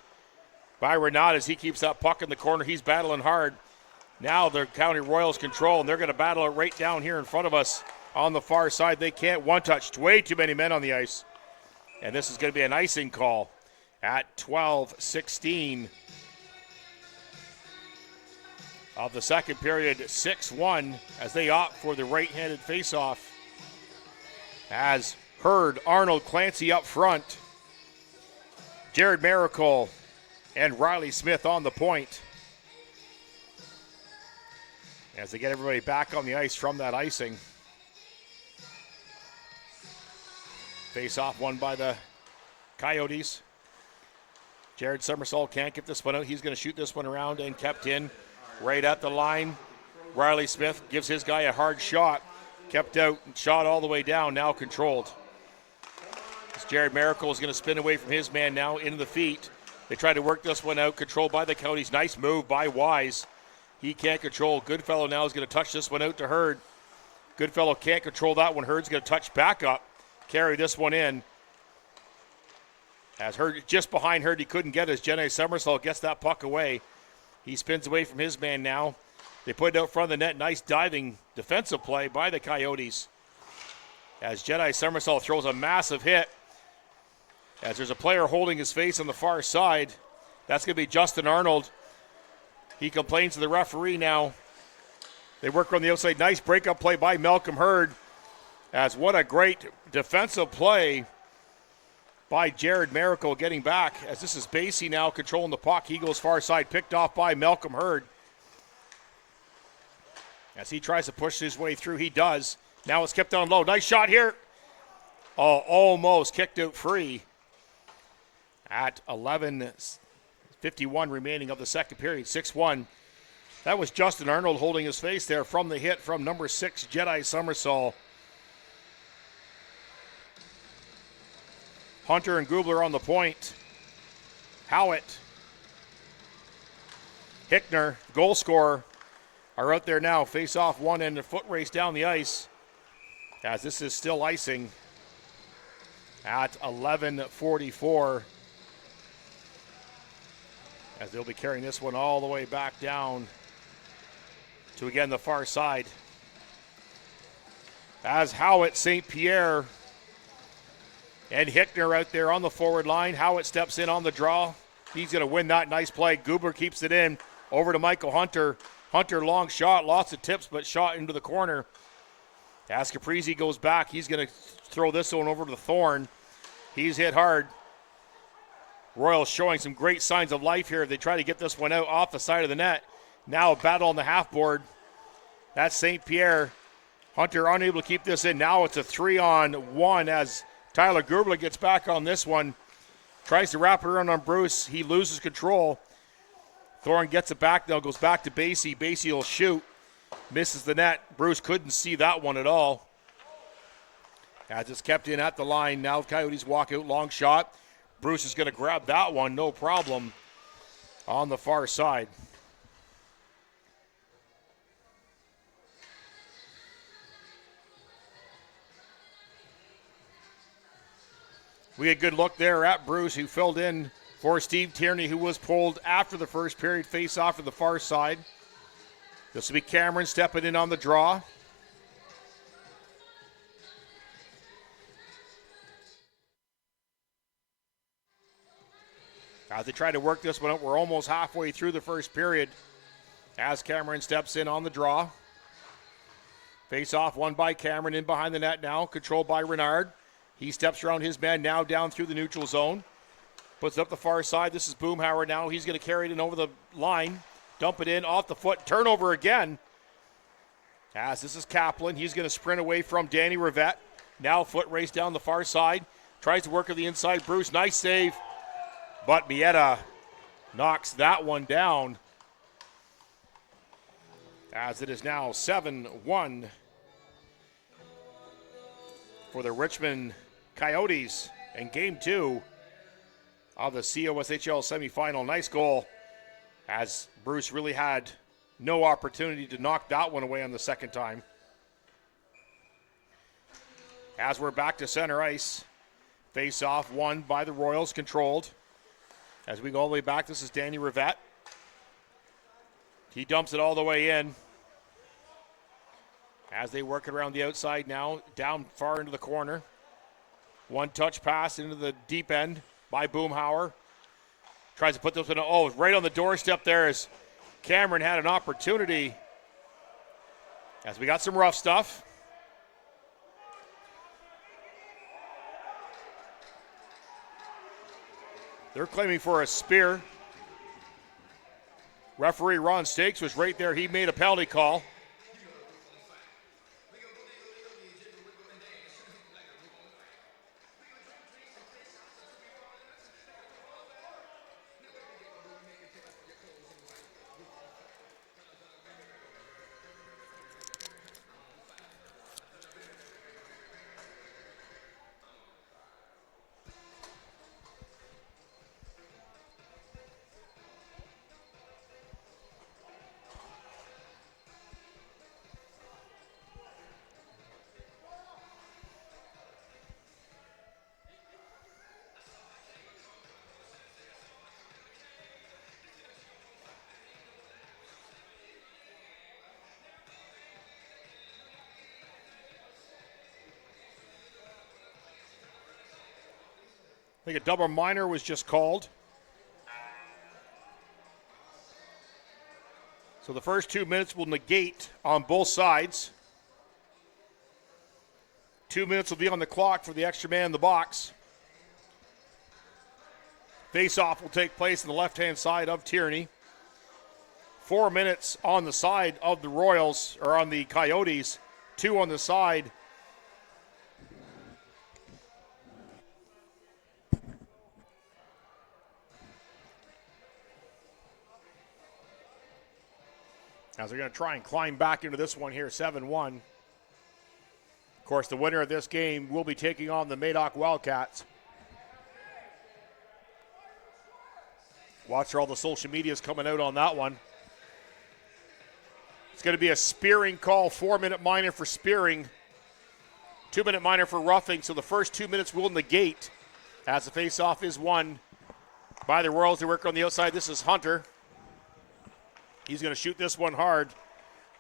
by Renaud as he keeps that puck in the corner. He's battling hard. Now the County Royals control, and they're going to battle it right down here in front of us on the far side. They can't one touch. Way too many men on the ice. And this is going to be an icing call at 12:16 of the second period. 6-1 as they opt for the right-handed faceoff. As Hurd, Arnold, Clancy up front. Jared Miracle and Riley Smith on the point. As they get everybody back on the ice from that icing. Face-off won by the Coyotes. Jared Somersault can't get this one out. He's going to shoot this one around and kept in right at the line. Riley Smith gives his guy a hard shot. Kept out, shot all the way down, now controlled. As Jared Miracle is going to spin away from his man now into the feet. They try to work this one out, controlled by the Coyotes. Nice move by Wise. He can't control. Goodfellow now is going to touch this one out to Hurd. Goodfellow can't control that one. Hurd's going to touch back up, carry this one in. As Hurd, just behind Hurd, he couldn't get as Jedi Somersault gets that puck away. He spins away from his man now. They put it out front of the net. Nice diving defensive play by the Coyotes. As Jedi Somersault throws a massive hit. As there's a player holding his face on the far side. That's going to be Justin Arnold. He complains to the referee now. They work on the outside. Nice breakup play by Malcolm Hurd. As what a great defensive play by Jared Miracle getting back. As this is Basie now controlling the puck. He goes far side, picked off by Malcolm Hurd. As he tries to push his way through, he does. Now it's kept down low. Nice shot here. Oh, almost kicked out free. At 11:51 remaining of the second period, 6-1. That was Justin Arnold holding his face there from the hit from number 6, Jedi Somersault. Hunter and Gubler on the point. Howitt. Hickner, goal scorer, are out there now. Face off one and a foot race down the ice. As this is still icing at 11:44. As they'll be carrying this one all the way back down to, again, the far side. As Howitt, St. Pierre, and Hickner out there on the forward line. Howitt steps in on the draw. He's going to win that. Nice play. Gubler keeps it in. Over to Michael Hunter. Hunter, long shot. Lots of tips, but shot into the corner. As Caprizi goes back, he's going to throw this one over to the Thorn. He's hit hard. Royals showing some great signs of life here. They try to get this one out off the side of the net. Now a battle on the half board. That's St. Pierre. Hunter unable to keep this in. Now it's a 3-on-1 as Tyler Gubler gets back on this one. Tries to wrap it around on Bruce. He loses control. Thorne gets it back now, goes back to Basie. Basie will shoot. Misses the net. Bruce couldn't see that one at all. As it's kept in at the line. Now Coyotes walk out, long shot. Bruce is going to grab that one, no problem, on the far side. We had a good look there at Bruce, who filled in for Steve Tierney, who was pulled after the first period, face off to the far side. This will be Cameron stepping in on the draw. As they try to work this one out, we're almost halfway through the first period. As Cameron steps in on the draw. Face off won by Cameron, in behind the net now, controlled by Renard. He steps around his man now down through the neutral zone. Puts it up the far side. This is Boomhauer now. He's going to carry it in over the line. Dump it in off the foot. Turnover again. As this is Kaplan. He's going to sprint away from Danny Rivette. Now foot race down the far side. Tries to work on the inside. Bruce, nice save. But Mieta knocks that one down. As it is now 7-1 for the Richmond Coyotes in Game 2 of the COSHL semifinal. Nice goal, as Bruce really had no opportunity to knock that one away on the second time. As we're back to center ice, face off won by the Royals, controlled. As we go all the way back, this is Danny Rivette. He dumps it all the way in. As they work it around the outside now, down far into the corner. One touch pass into the deep end by Boomhauer. Tries to put this one, right on the doorstep there as Cameron had an opportunity. As we got some rough stuff. They're claiming for a spear. Referee Ron Stakes was right there. He made a penalty call. I think a double minor was just called. So the first 2 minutes will negate on both sides. 2 minutes will be on the clock for the extra man in the box. Face-off will take place on the left-hand side of Tierney. 4 minutes on the side of the Royals, or on the Coyotes. 2 on the side. As they're going to try and climb back into this one here, 7-1. Of course, the winner of this game will be taking on the Madoc Wildcats. Watch for all the social medias coming out on that one. It's going to be a spearing call, 4-minute minor for spearing, 2-minute minor for roughing. So the first 2 minutes will negate as the face-off is won by the Royals. They work on the outside. This is Hunter. He's going to shoot this one hard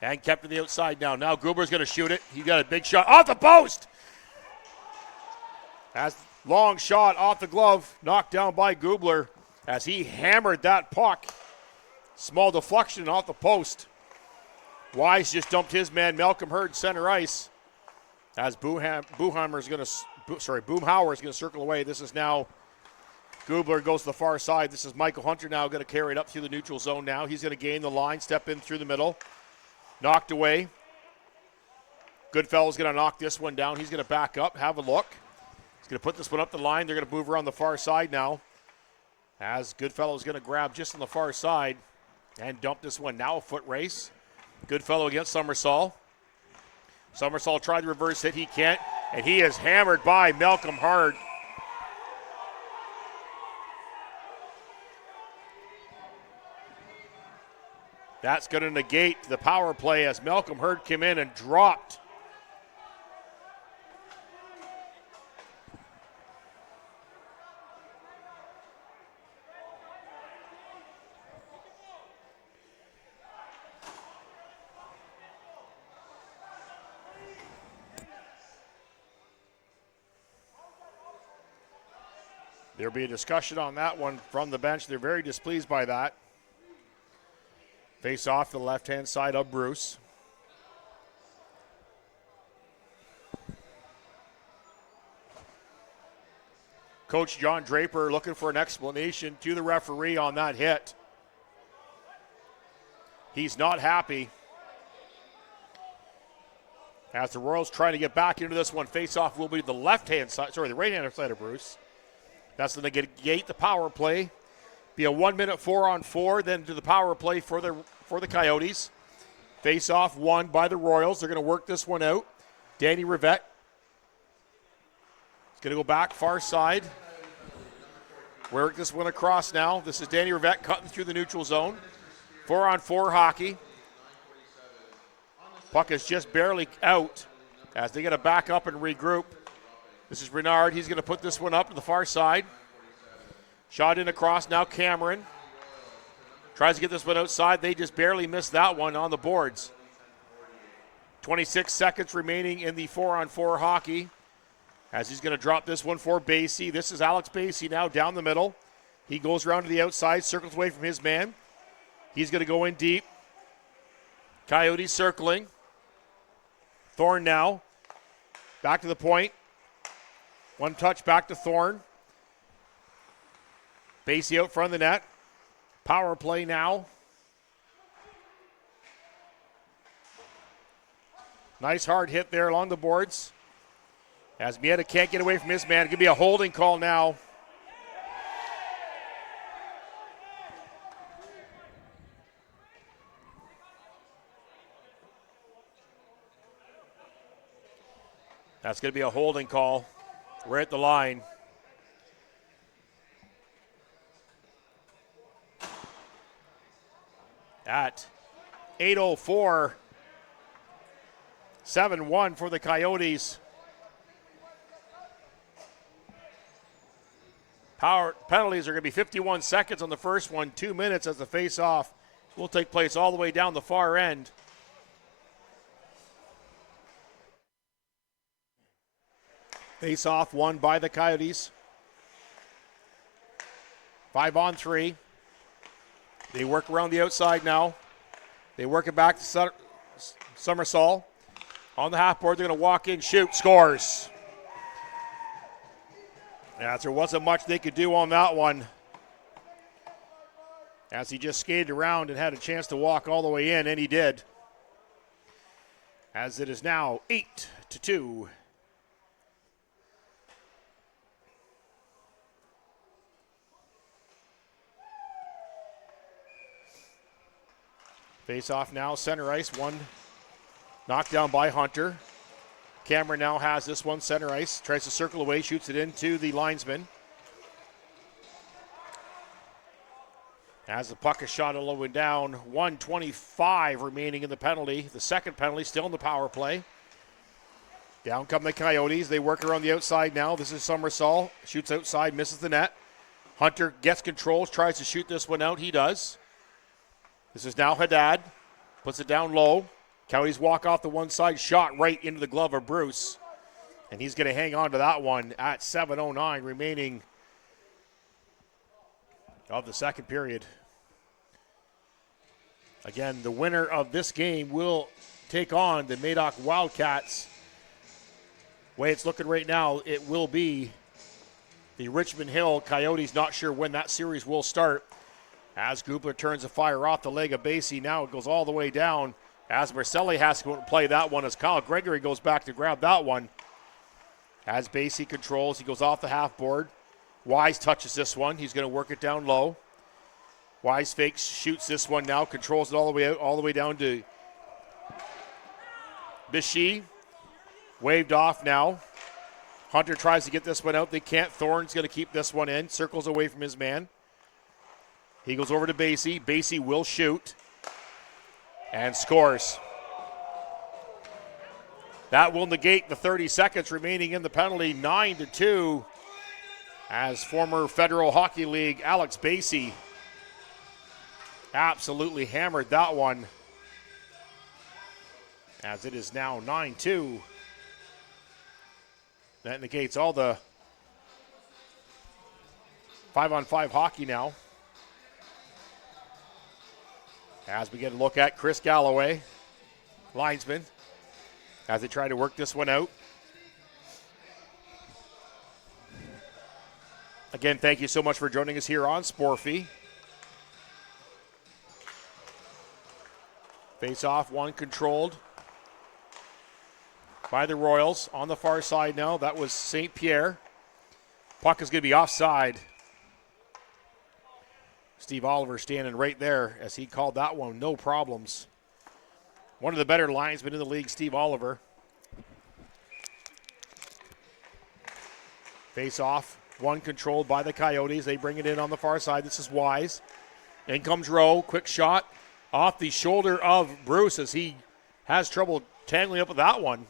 and kept to the outside now. Now Gruber's going to shoot it. He got a big shot off the post. As long shot off the glove, knocked down by Gubler as he hammered that puck. Small deflection off the post. Wise just dumped his man, Malcolm Hurd, center ice. As Boomhauer is going to circle away. This is now Gubler goes to the far side. This is Michael Hunter now going to carry it up through the neutral zone now. He's going to gain the line, step in through the middle. Knocked away. Goodfellow's going to knock this one down. He's going to back up, have a look. He's going to put this one up the line. They're going to move around the far side now. As Goodfellow's going to grab just on the far side and dump this one. Now a foot race. Goodfellow against Summersall. Summersall tried the reverse hit. He can't. And he is hammered by Malcolm Hurd. That's going to negate the power play as Malcolm Hurd came in and dropped. There'll be a discussion on that one from the bench. They're very displeased by that. Face off to the left-hand side of Bruce. Coach John Draper looking for an explanation to the referee on that hit. He's not happy. As the Royals trying to get back into this one, face-off will be the right-hand side of Bruce. That's going to negate the power play. Be a 1 minute 4-on-4, then to the power play for the Coyotes. Face off won by the Royals. They're going to work this one out. Danny Rivette is going to go back far side. Work this one across now. This is Danny Rivette cutting through the neutral zone. 4-on-4 hockey. Puck is just barely out as they get to back up and regroup. This is Renard. He's going to put this one up to the far side. Shot in across. Now Cameron tries to get this one outside. They just barely missed that one on the boards. 26 seconds remaining in the 4-on-4 hockey as he's going to drop this one for Basie. This is Alex Basie now down the middle. He goes around to the outside, circles away from his man. He's going to go in deep. Coyotes circling. Thorne now. Back to the point. One touch back to Thorne. Basie out front of the net. Power play now. Nice hard hit there along the boards. As Mieta can't get away from his man. It could be a holding call now. That's going to be a holding call. We're at the line. At 8:04, 7-1 for the Coyotes. Power penalties are going to be 51 seconds on the first one, 2 minutes as the face-off will take place all the way down the far end. Face-off won by the Coyotes. 5-on-3. They work around the outside now. They work it back to Somersault. On the half board, they're going to walk in, shoot, scores. As there wasn't much they could do on that one. As he just skated around and had a chance to walk all the way in, and he did. As it is now 8-2. Face off now, center ice, one knocked down by Hunter. Cameron now has this one, center ice, tries to circle away, shoots it into the linesman. As the puck is shot all the way down, 1:25 remaining in the penalty. The second penalty still in the power play. Down come the Coyotes. They work around the outside now. This is Somersault, shoots outside, misses the net. Hunter gets controls, tries to shoot this one out. He does. This is now Haddad. Puts it down low. Coyotes walk off the one side, shot right into the glove of Bruce. And he's going to hang on to that one at 7:09 remaining of the second period. Again, the winner of this game will take on the Madoc Wildcats. The way it's looking right now, it will be the Richmond Hill Coyotes. Not sure when that series will start. As Gubler turns the fire off the leg of Basie, now it goes all the way down. As Marcelli has to go and play that one as Kyle Gregory goes back to grab that one. As Basie controls, he goes off the half board. Wise touches this one. He's going to work it down low. Wise fakes, shoots this one now, controls it all the way out, all the way down to Bichy. Waved off now. Hunter tries to get this one out. They can't. Thorne's going to keep this one in. Circles away from his man. He goes over to Basie. Basie will shoot and scores. That will negate the 30 seconds remaining in the penalty, 9-2, as former Federal Hockey League Alex Basie absolutely hammered that one, as it is now 9-2. That negates all the 5-on-5 hockey now. As we get a look at Chris Galloway, linesman, as they try to work this one out. Again, thank you so much for joining us here on Sporfy. Face off, one controlled by the Royals. On the far side now, that was St. Pierre. Puck is going to be offside. Steve Oliver standing right there as he called that one, no problems. One of the better linesmen in the league, Steve Oliver. Face off, one controlled by the Coyotes. They bring it in on the far side. This is Wise. In comes Rowe, quick shot off the shoulder of Bruce as he has trouble tangling up with that one.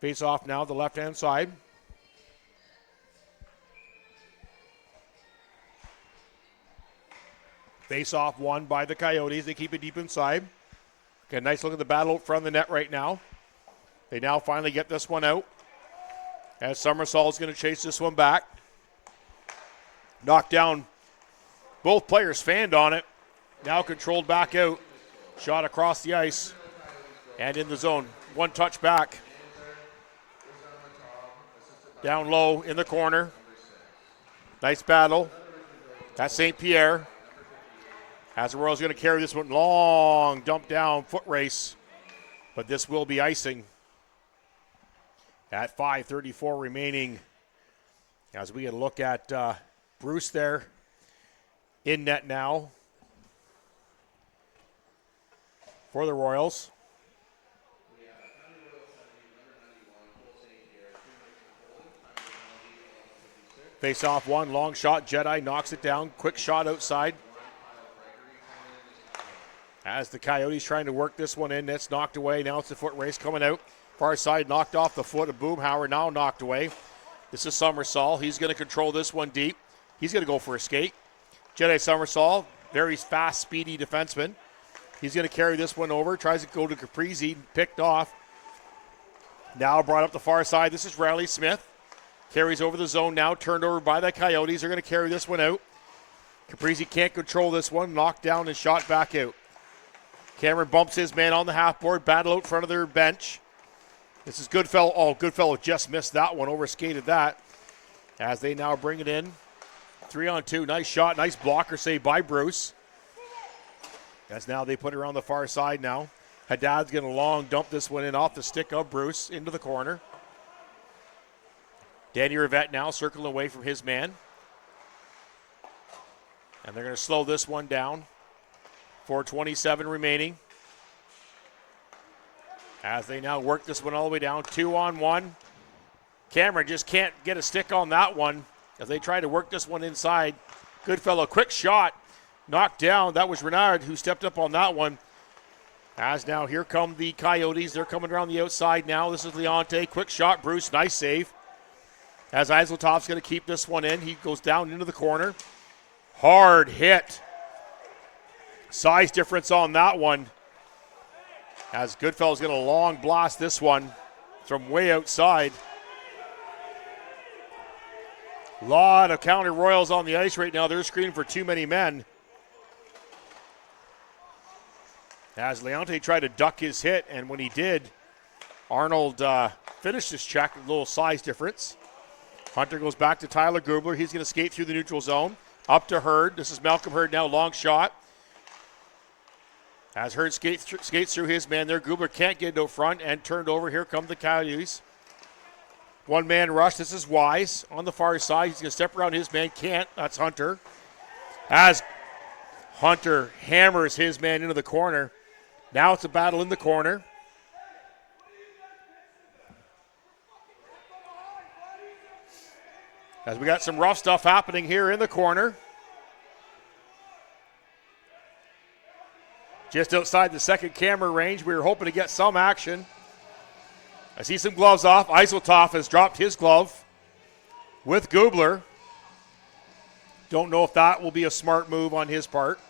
Face off now, the left-hand side. Face off won by the Coyotes. They keep it deep inside. Okay, nice look at the battle out front of the net right now. They now finally get this one out. As Summersall is going to chase this one back. Knocked down. Both players fanned on it. Now controlled back out. Shot across the ice. And in the zone. One touch back. Down low in the corner. Nice battle. That's St. Pierre. As the Royals going to carry this one long, dump down, foot race. But this will be icing. At 5:34 remaining. As we get a look at Bruce there. In net now. For the Royals. Face off one, long shot, Jedi knocks it down, quick shot outside. As the Coyotes trying to work this one in, that's knocked away. Now it's the foot race coming out. Far side knocked off the foot of Boomhauer, now knocked away. This is Summersall. He's going to control this one deep. He's going to go for a skate. Jedi Summersall, very fast, speedy defenseman. He's going to carry this one over, tries to go to Caprizi, picked off. Now brought up the far side. This is Riley Smith. Carries over the zone now, turned over by the Coyotes. They're going to carry this one out. Caprizi can't control this one, knocked down and shot back out. Cameron bumps his man on the half board, battle out front of their bench. This is Goodfellow. Oh, Goodfellow just missed that one, overskated that. As they now bring it in. 3-on-2, nice shot, nice blocker save by Bruce. As now they put it around the far side now. Haddad's going to long dump this one in off the stick of Bruce into the corner. Danny Rivette now circling away from his man. And they're going to slow this one down. 4:27 remaining. As they now work this one all the way down. 2-on-1. Cameron just can't get a stick on that one as they try to work this one inside. Goodfellow, quick shot. Knocked down. That was Renard who stepped up on that one. As now here come the Coyotes. They're coming around the outside now. This is Leonte. Quick shot. Bruce, nice save. As Eiseltoft's going to keep this one in. He goes down into the corner. Hard hit. Size difference on that one. As Goodfellow's going to long blast this one from way outside. A lot of counter Royals on the ice right now. They're screening for too many men. As Leonte tried to duck his hit, and when he did, Arnold finished his check, a little size difference. Hunter goes back to Tyler Gubler. He's going to skate through the neutral zone. Up to Hurd. This is Malcolm Hurd now, long shot. As Hurd skates through his man there, Gubler can't get out front and turned over. Here come the Coyotes. One-man rush. This is Wise on the far side. He's going to step around his man. Can't. That's Hunter. As Hunter hammers his man into the corner. Now it's a battle in the corner. As we got some rough stuff happening here in the corner. Just outside the second camera range, we were hoping to get some action. I see some gloves off. Eiseltoft has dropped his glove with Gubler. Don't know if that will be a smart move on his part.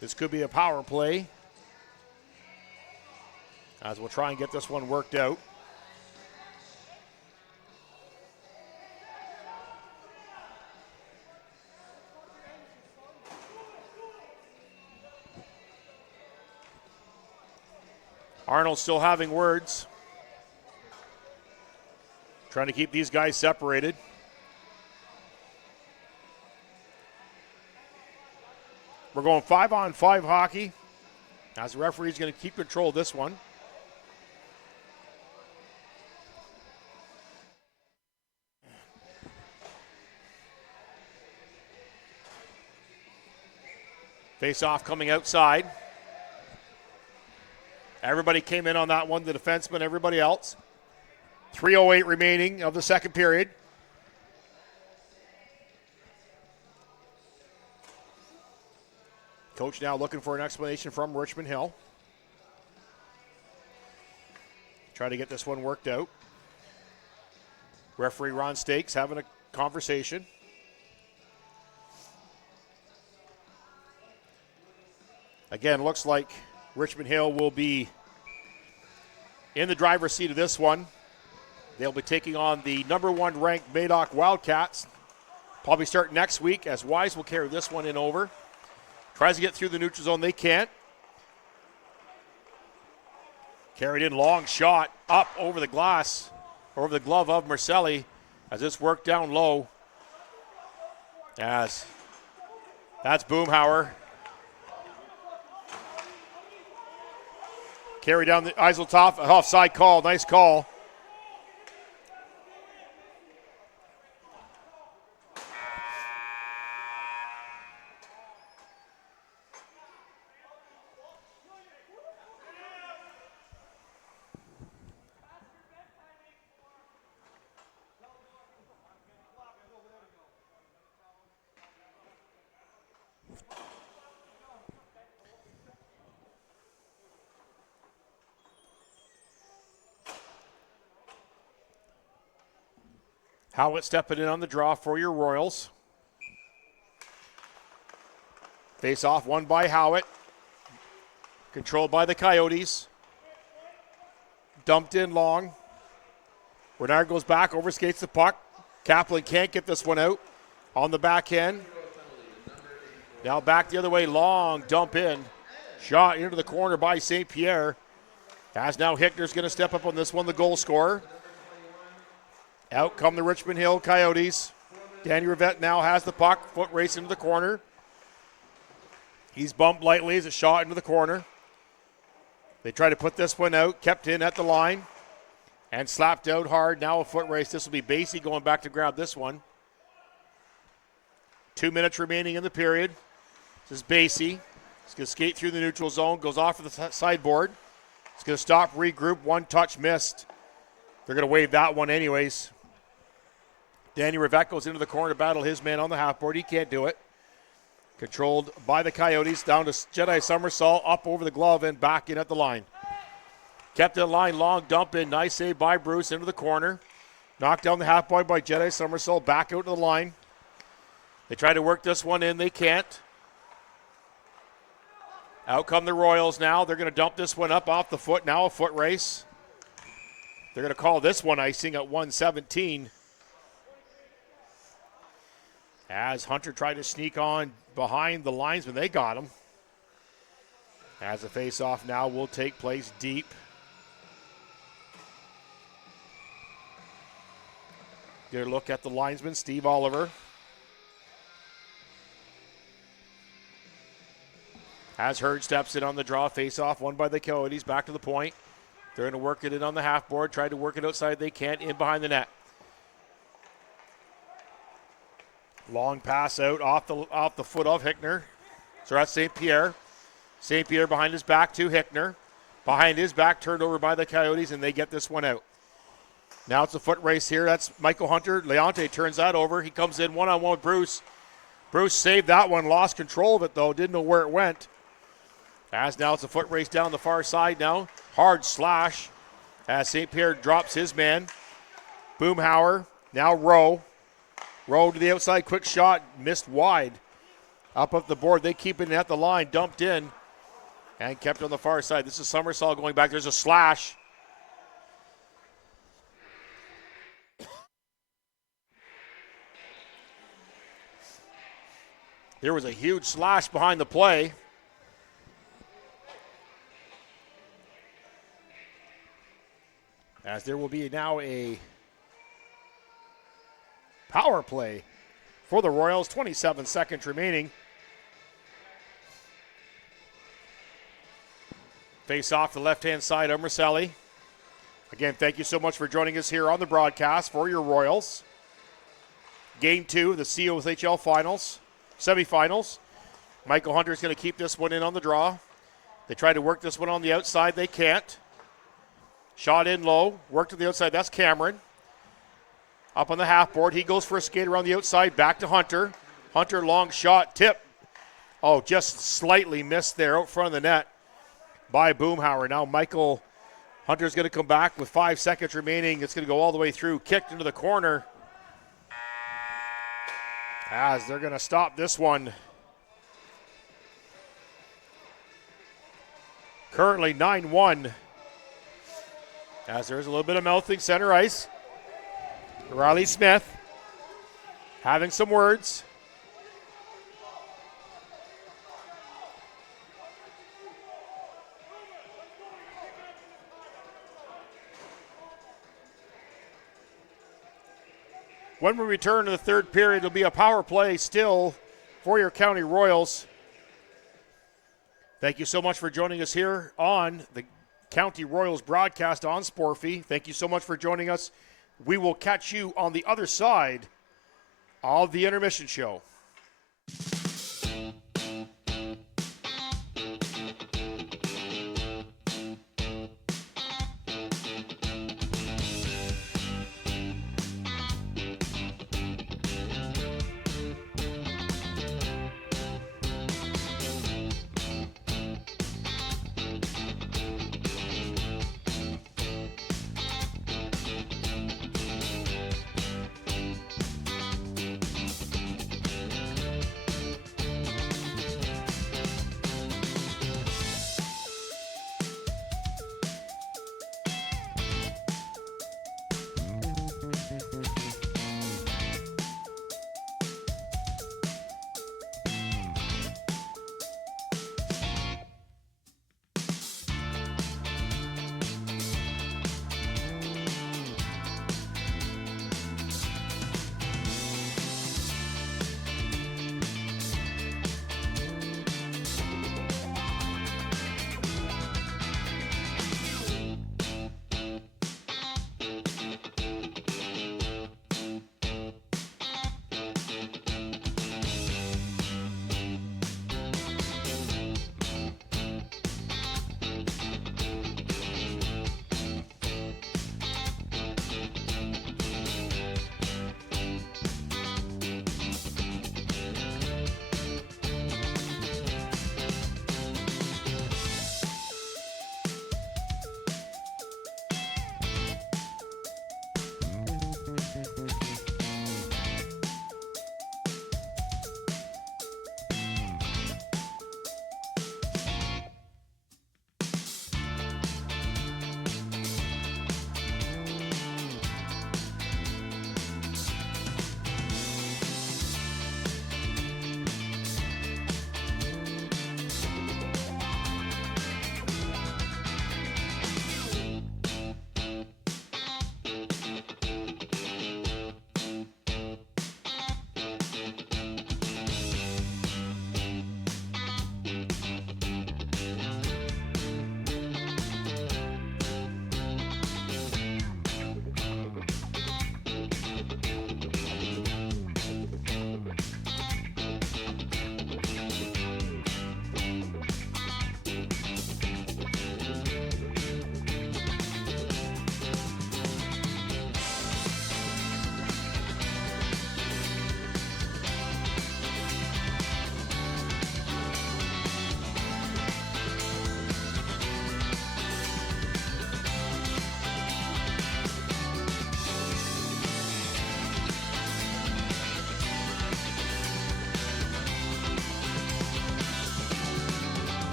This could be a power play, as we'll try and get this one worked out. Arnold still having words. Trying to keep these guys separated. We're going 5-on-5 hockey, as the referee's going to keep control of this one. Face-off coming outside. Everybody came in on that one, the defenseman, everybody else. 3:08 remaining of the second period. Coach now looking for an explanation from Richmond Hill. Try to get this one worked out. Referee Ron Stakes having a conversation. Again, looks like Richmond Hill will be in the driver's seat of this one. They'll be taking on the number 1 ranked Madoc Wildcats. Probably start next week as Wise will carry this one in over. Tries to get through the neutral zone. They can't. Carried in, long shot up over the glass, over the glove of Marcelli as this worked down low. As that's Boomhauer. Carry down the Eiseltoff, offside call, nice call. Howard stepping in on the draw for your Royals. Face off won by Howitt. Controlled by the Coyotes. Dumped in long. Renard goes back, overskates the puck. Kaplan can't get this one out on the back end. Now back the other way, long dump in. Shot into the corner by St. Pierre. As now Hickner's going to step up on this one, the goal scorer. Out come the Richmond Hill Coyotes. Danny Rivette now has the puck. Foot race into the corner. He's bumped lightly as a shot into the corner. They try to put this one out. Kept in at the line. And slapped out hard. Now a foot race. This will be Basie going back to grab this one. 2 minutes remaining in the period. This is Basie. He's going to skate through the neutral zone. Goes off to the sideboard. He's going to stop, regroup. One touch missed. They're going to wave that one anyways. Danny Rivette goes into the corner to battle his man on the half board. He can't do it. Controlled by the Coyotes. Down to Jedi Somersault. Up over the glove and back in at the line. Kept in line. Long dump in. Nice save by Bruce into the corner. Knocked down the half point by Jedi Somersault. Back out to the line. They try to work this one in. They can't. Out come the Royals now. They're going to dump this one up off the foot. Now a foot race. They're going to call this one icing at 1:17. As Hunter tried to sneak on behind the linesman, they got him. As the face-off now will take place deep. Good look at the linesman, Steve Oliver. As Hurd steps in on the draw, face-off won by the Coyotes, back to the point. They're going to work it in on the half board, try to work it outside, they can't, in behind the net. Long pass out off the foot of Hickner. So that's St. Pierre. St. Pierre behind his back to Hickner. Behind his back, turned over by the Coyotes, and they get this one out. Now it's a foot race here. That's Michael Hunter. Leonte turns that over. He comes in one-on-one with Bruce. Bruce saved that one, lost control of it, though. Didn't know where it went. As now it's a foot race down the far side now. Hard slash as St. Pierre drops his man. Boomhauer, now Rowe. Rowe to the outside, quick shot, missed wide. Up the board, they keep it at the line, dumped in, and kept on the far side. This is Somersault going back. There's a slash. There was a huge slash behind the play. As there will be now a power play for the Royals, 27 seconds remaining. Face off the left-hand side of Marcelli. Again, thank you so much for joining us here on the broadcast for your Royals. Game 2 of the COSHL semifinals. Michael Hunter is going to keep this one in on the draw. They try to work this one on the outside. They can't. Shot in low. Work to the outside. That's Cameron. Up on the half board. He goes for a skate around the outside. Back to Hunter. Hunter, long shot. Tip. Oh, just slightly missed there out front of the net by Boomhauer. Now Michael Hunter's going to come back with 5 seconds remaining. It's going to go all the way through, kicked into the corner. As they're going to stop this one. Currently 9-1. As there's a little bit of mouthing center ice. Riley Smith having some words. When we return to the third period, it'll be a power play still for your County Royals. Thank you so much for joining us here on the County Royals broadcast on Sportfy. Thank you so much for joining us. We will catch you on the other side of the intermission show.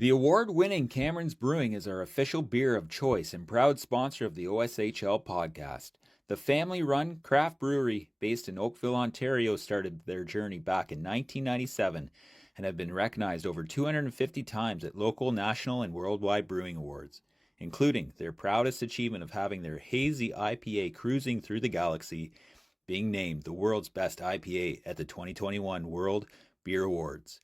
The award-winning Cameron's Brewing is our official beer of choice and proud sponsor of the OSHL podcast. The family-run craft brewery based in Oakville, Ontario started their journey back in 1997 and have been recognized over 250 times at local, national, and worldwide brewing awards, including their proudest achievement of having their hazy IPA cruising through the galaxy, being named the world's best IPA at the 2021 World Beer Awards.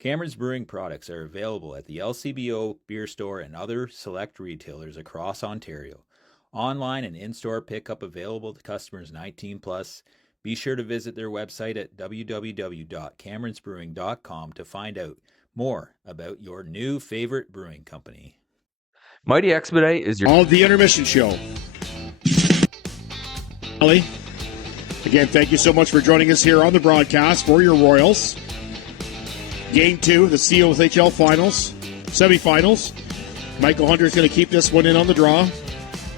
Cameron's Brewing products are available at the LCBO beer store and other select retailers across Ontario. Online and in-store pickup available to customers 19 plus. Be sure to visit their website at www.cameronsbrewing.com to find out more about your new favorite brewing company. Mighty Expedite is your... All the intermission show. Ali, again, thank you so much for joining us here on the broadcast for your Royals. Game 2 of the COSHL finals, semifinals. Michael Hunter is going to keep this one in on the draw.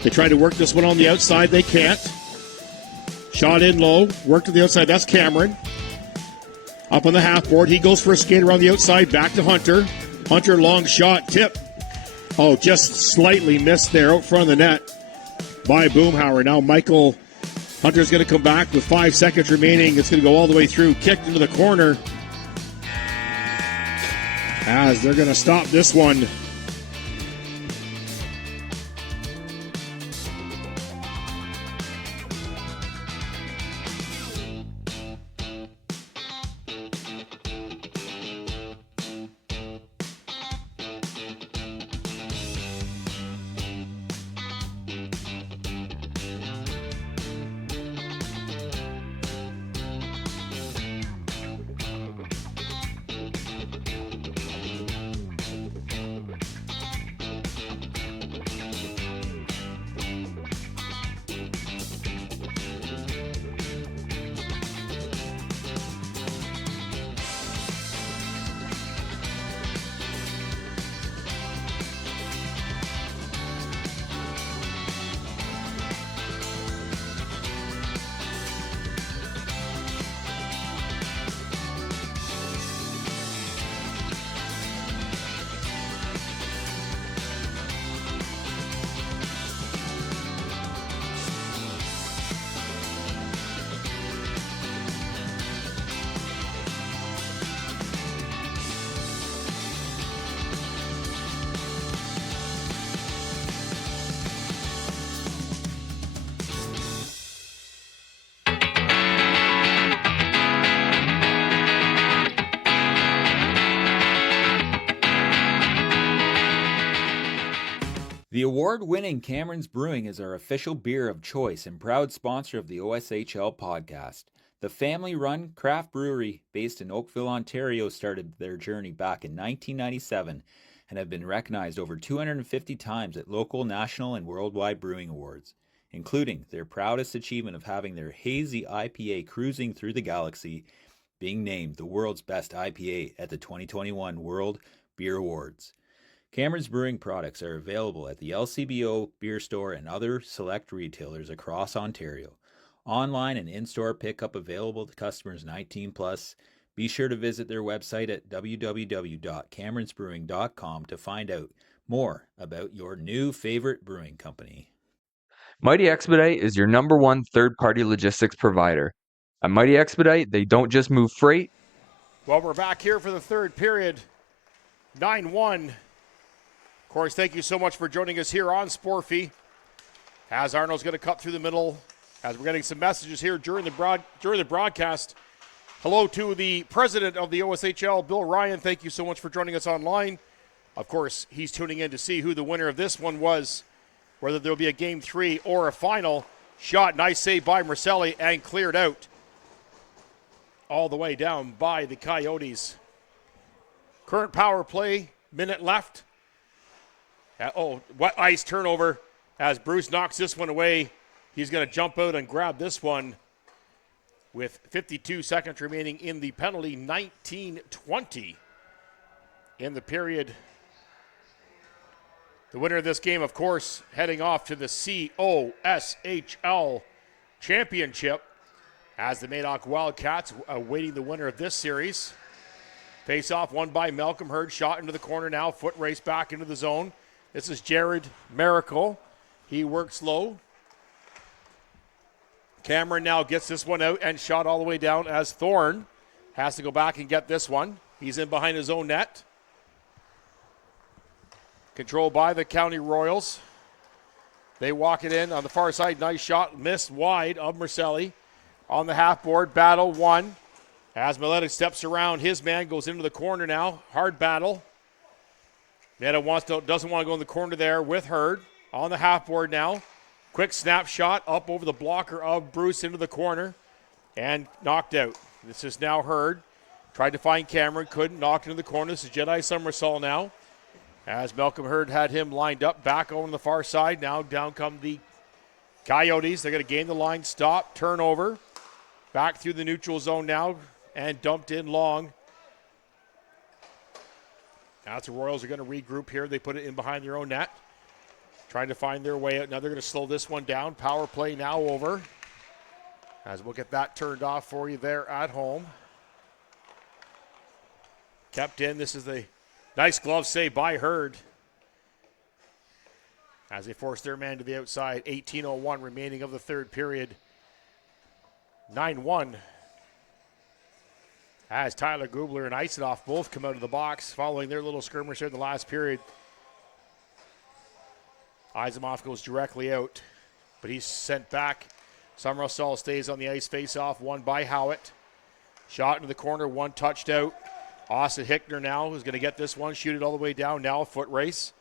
They try to work this one on the outside. They can't. Shot in low. Work to the outside. That's Cameron. Up on the half board. He goes for a skate around the outside. Back to Hunter. Hunter, long shot. Tip. Oh, just slightly missed there out front of the net by Boomhauer. Now Michael Hunter's going to come back with 5 seconds remaining. It's going to go all the way through. Kicked into the corner. As they're going to stop this one. The award-winning Cameron's Brewing is our official beer of choice and proud sponsor of the OSHL podcast. The family-run craft brewery based in Oakville, Ontario started their journey back in 1997 and have been recognized over 250 times at local, national, and worldwide brewing awards, including their proudest achievement of having their hazy IPA cruising through the galaxy, being named the world's best IPA at the 2021 World Beer Awards. Cameron's Brewing products are available at the LCBO beer store and other select retailers across Ontario. Online and in-store pickup available to customers 19 plus. Be sure to visit their website at www.cameronsbrewing.com to find out more about your new favorite brewing company. Mighty Expedite is your number one third-party logistics provider. At Mighty Expedite, they don't just move freight. Well, we're back here for the third period. 9-1. Of course, thank you so much for joining us here on Sporfy. As Arnold's going to cut through the middle, as we're getting some messages here during the broadcast. Hello to the president of the OSHL, Bill Ryan. Thank you so much for joining us online. Of course, he's tuning in to see who the winner of this one was, whether there'll be a game 3 or a final. Shot, nice save by Marcelli, and cleared out all the way down by the Coyotes. Current power play, minute left. Wet ice turnover as Bruce knocks this one away. He's going to jump out and grab this one with 52 seconds remaining in the penalty. 19-20 in the period. The winner of this game, of course, heading off to the COSHL Championship as the Madoc Wildcats awaiting the winner of this series. Face-off won by Malcolm Hurd. Shot into the corner now. Foot race back into the zone. This is Jared Miracle. He works low. Cameron now gets this one out and shot all the way down as Thorne has to go back and get this one. He's in behind his own net. Controlled by the County Royals. They walk it in on the far side. Nice shot. Missed wide of Marcelli. On the half board. Battle won. As Miletic steps around, his man goes into the corner now. Hard battle. Netta doesn't want to go in the corner there with Hurd. On the half board now. Quick snapshot up over the blocker of Bruce into the corner and knocked out. This is now Hurd. Tried to find Cameron, couldn't, knocked into the corner. This is Jedi Somersault now. As Malcolm Hurd had him lined up back over on the far side. Now down come the Coyotes. They're going to gain the line, stop, turnover. Back through the neutral zone now and dumped in long. Now the Royals are going to regroup here. They put it in behind their own net. Trying to find their way out. Now they're going to slow this one down. Power play now over. As we'll get that turned off for you there at home. Kept in. This is the nice glove save by Hurd. As they force their man to the outside. 18:01 remaining of the third period. 9-1. As Tyler Gubler and Eisenhoff both come out of the box following their little skirmish here in the last period. Eisenhoff goes directly out, but he's sent back. Somersault stays on the ice, face-off, won by Howitt. Shot into the corner, one touched out. Austin Hickner now is going to get this one, shoot it all the way down. Now a foot race.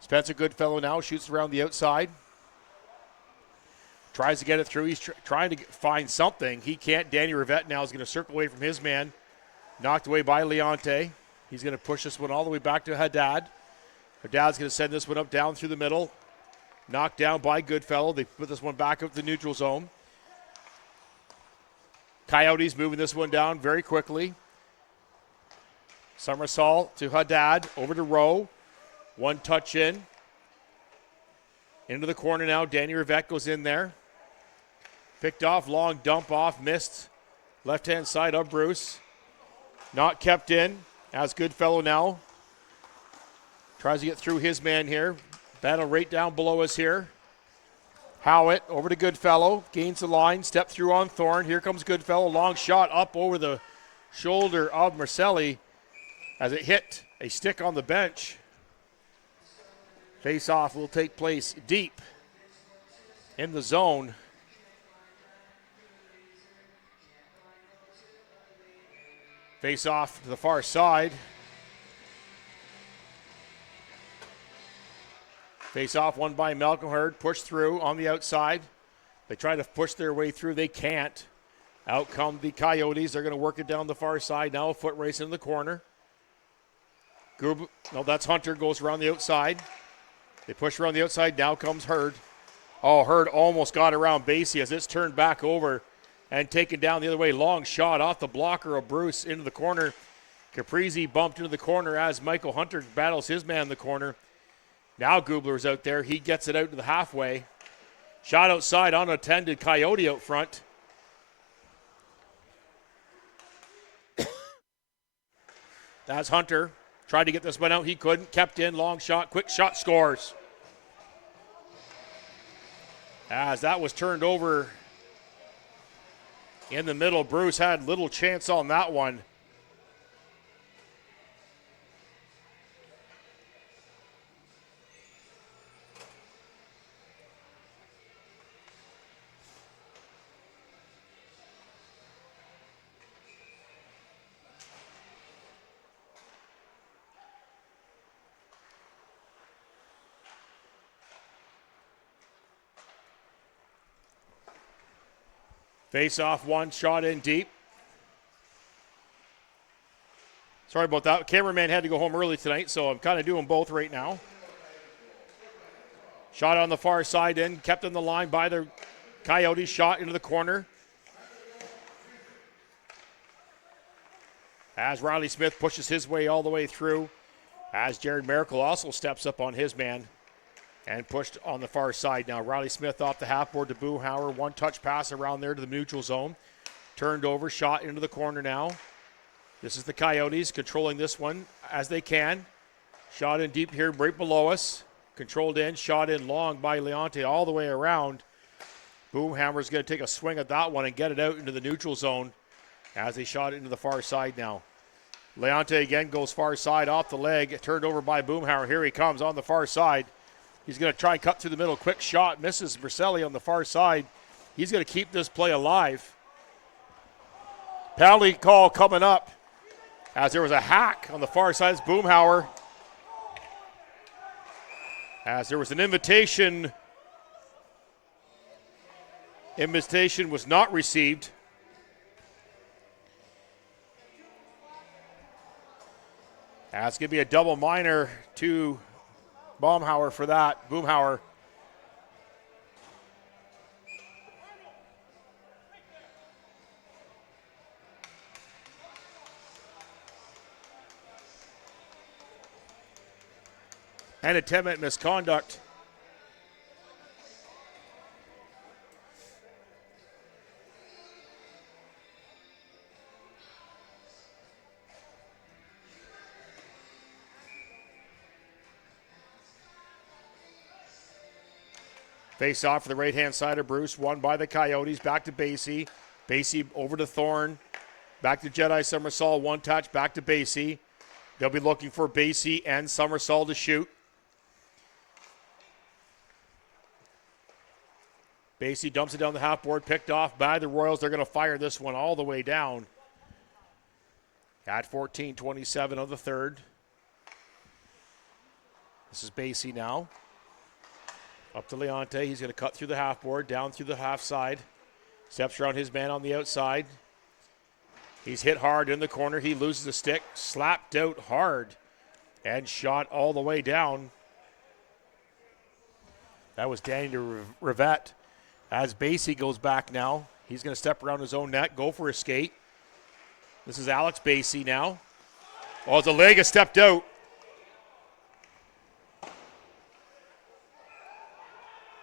Spencer Goodfellow now shoots around the outside. Tries to get it through. He's trying to find something. He can't. Danny Rivette now is going to circle away from his man. Knocked away by Leonte. He's going to push this one all the way back to Haddad. Haddad's going to send this one up down through the middle. Knocked down by Goodfellow. They put this one back up the neutral zone. Coyotes moving this one down very quickly. Somersault to Haddad. Over to Rowe. One touch in. Into the corner now. Danny Rivette goes in there. Picked off. Long dump off. Missed. Left-hand side of Bruce. Not kept in. As Goodfellow now tries to get through his man here. Battle right down below us here. Howitt over to Goodfellow. Gains the line. Step through on Thorne. Here comes Goodfellow. Long shot up over the shoulder of Marcelli as it hit a stick on the bench. Face-off will take place deep in the zone. Face-off to the far side. Face-off won by Malcolm Hurd. Pushed through on the outside. They try to push their way through. They can't. Out come the Coyotes. They're going to work it down the far side. Now a foot race in the corner. No, that's Hunter. Goes around the outside. They push around the outside. Now comes Hurd. Oh, Hurd almost got around Basie as it's turned back over and taken down the other way. Long shot off the blocker of Bruce into the corner. Caprizi bumped into the corner as Michael Hunter battles his man in the corner. Now Gubler's out there. He gets it out to the halfway. Shot outside, unattended. Coyote out front. That's Hunter. Tried to get this one out. He couldn't. Kept in. Long shot. Quick shot. Scores. As that was turned over in the middle. Bruce had little chance on that one. Face-off, one shot in deep. Sorry about that. Cameraman had to go home early tonight, so I'm kind of doing both right now. Shot on the far side in, kept in the line by the Coyotes. Shot into the corner. As Riley Smith pushes his way all the way through. As Jared Miracle also steps up on his man. And pushed on the far side now. Riley Smith off the half board to Boomhauer. One touch pass around there to the neutral zone. Turned over, shot into the corner now. This is the Coyotes controlling this one as they can. Shot in deep here right below us. Controlled in, shot in long by Leonte all the way around. Boomhammer's going to take a swing at that one and get it out into the neutral zone as they shot it into the far side now. Leonte again goes far side off the leg. Turned over by Boomhauer. Here he comes on the far side. He's going to try and cut through the middle. Quick shot. Misses Marcelli on the far side. He's going to keep this play alive. Penalty call coming up as there was a hack on the far side. It's Boomhauer. As there was an invitation Invitation was not received. That's going to be a double minor to Boomhauer for that. Boomhauer. And a 10-minute misconduct. Face off for the right-hand side of Bruce, won by the Coyotes. Back to Basie. Basie over to Thorne. Back to Jedi Somersault, one touch, back to Basie. They'll be looking for Basie and Somersault to shoot. Basie dumps it down the half board, picked off by the Royals. They're going to fire this one all the way down. At 14:27 of the third. This is Basie now. Up to Leonte. He's going to cut through the half board, down through the half side. Steps around his man on the outside. He's hit hard in the corner. He loses the stick. Slapped out hard. And shot all the way down. That was Danny Rivette. As Basie goes back now. He's going to step around his own net. Go for a skate. This is Alex Basie now. Oh, the leg has stepped out.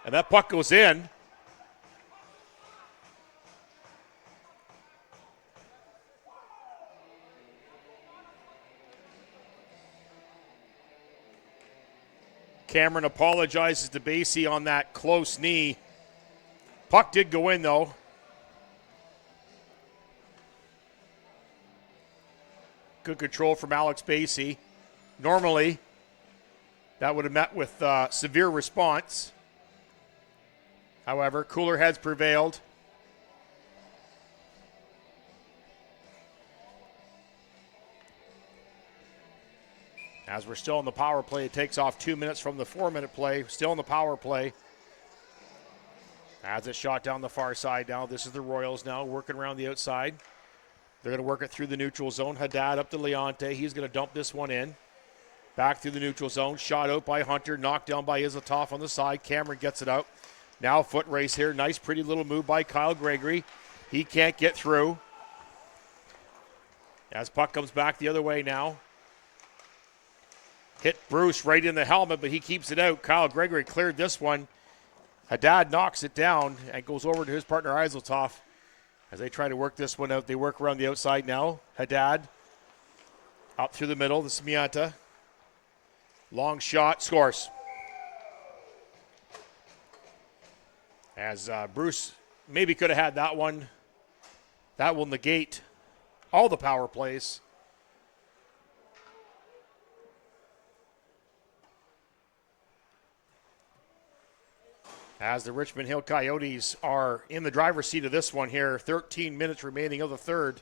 And that puck goes in. Cameron apologizes to Basie on that close knee. Puck did go in, though. Good control from Alex Basie. Normally, that would have met with severe response. However, cooler heads prevailed. As we're still in the power play, it takes off 2 minutes from the 4-minute play. Still in the power play. As it's shot down the far side now. This is the Royals now working around the outside. They're going to work it through the neutral zone. Haddad up to Leonte. He's going to dump this one in. Back through the neutral zone. Shot out by Hunter. Knocked down by Izotov on the side. Cameron gets it out. Now foot race here. Nice pretty little move by Kyle Gregory. He can't get through. As puck comes back the other way now. Hit Bruce right in the helmet, but he keeps it out. Kyle Gregory cleared this one. Haddad knocks it down and goes over to his partner Izotov as they try to work this one out. They work around the outside now. Haddad up through the middle. This is Miata. Long shot, scores. As Bruce maybe could have had that one. That will negate all the power plays. As the Richmond Hill Coyotes are in the driver's seat of this one here. 13 minutes remaining of the third.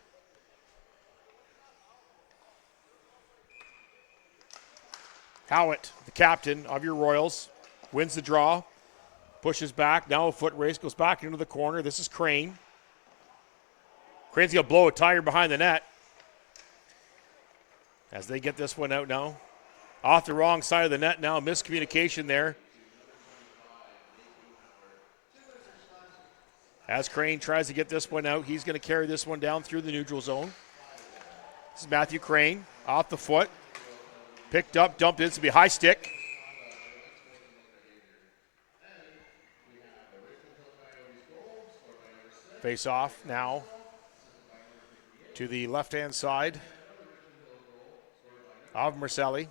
Howitt, the captain of your Royals, wins the draw. Pushes back, now a foot race, goes back into the corner. This is Crane. Crane's going to blow a tire behind the net. As they get this one out now. Off the wrong side of the net now, miscommunication there. As Crane tries to get this one out, he's going to carry this one down through the neutral zone. This is Matthew Crane, off the foot. Picked up, dumped in, to be high stick. Face off now to the left-hand side of Marcelli.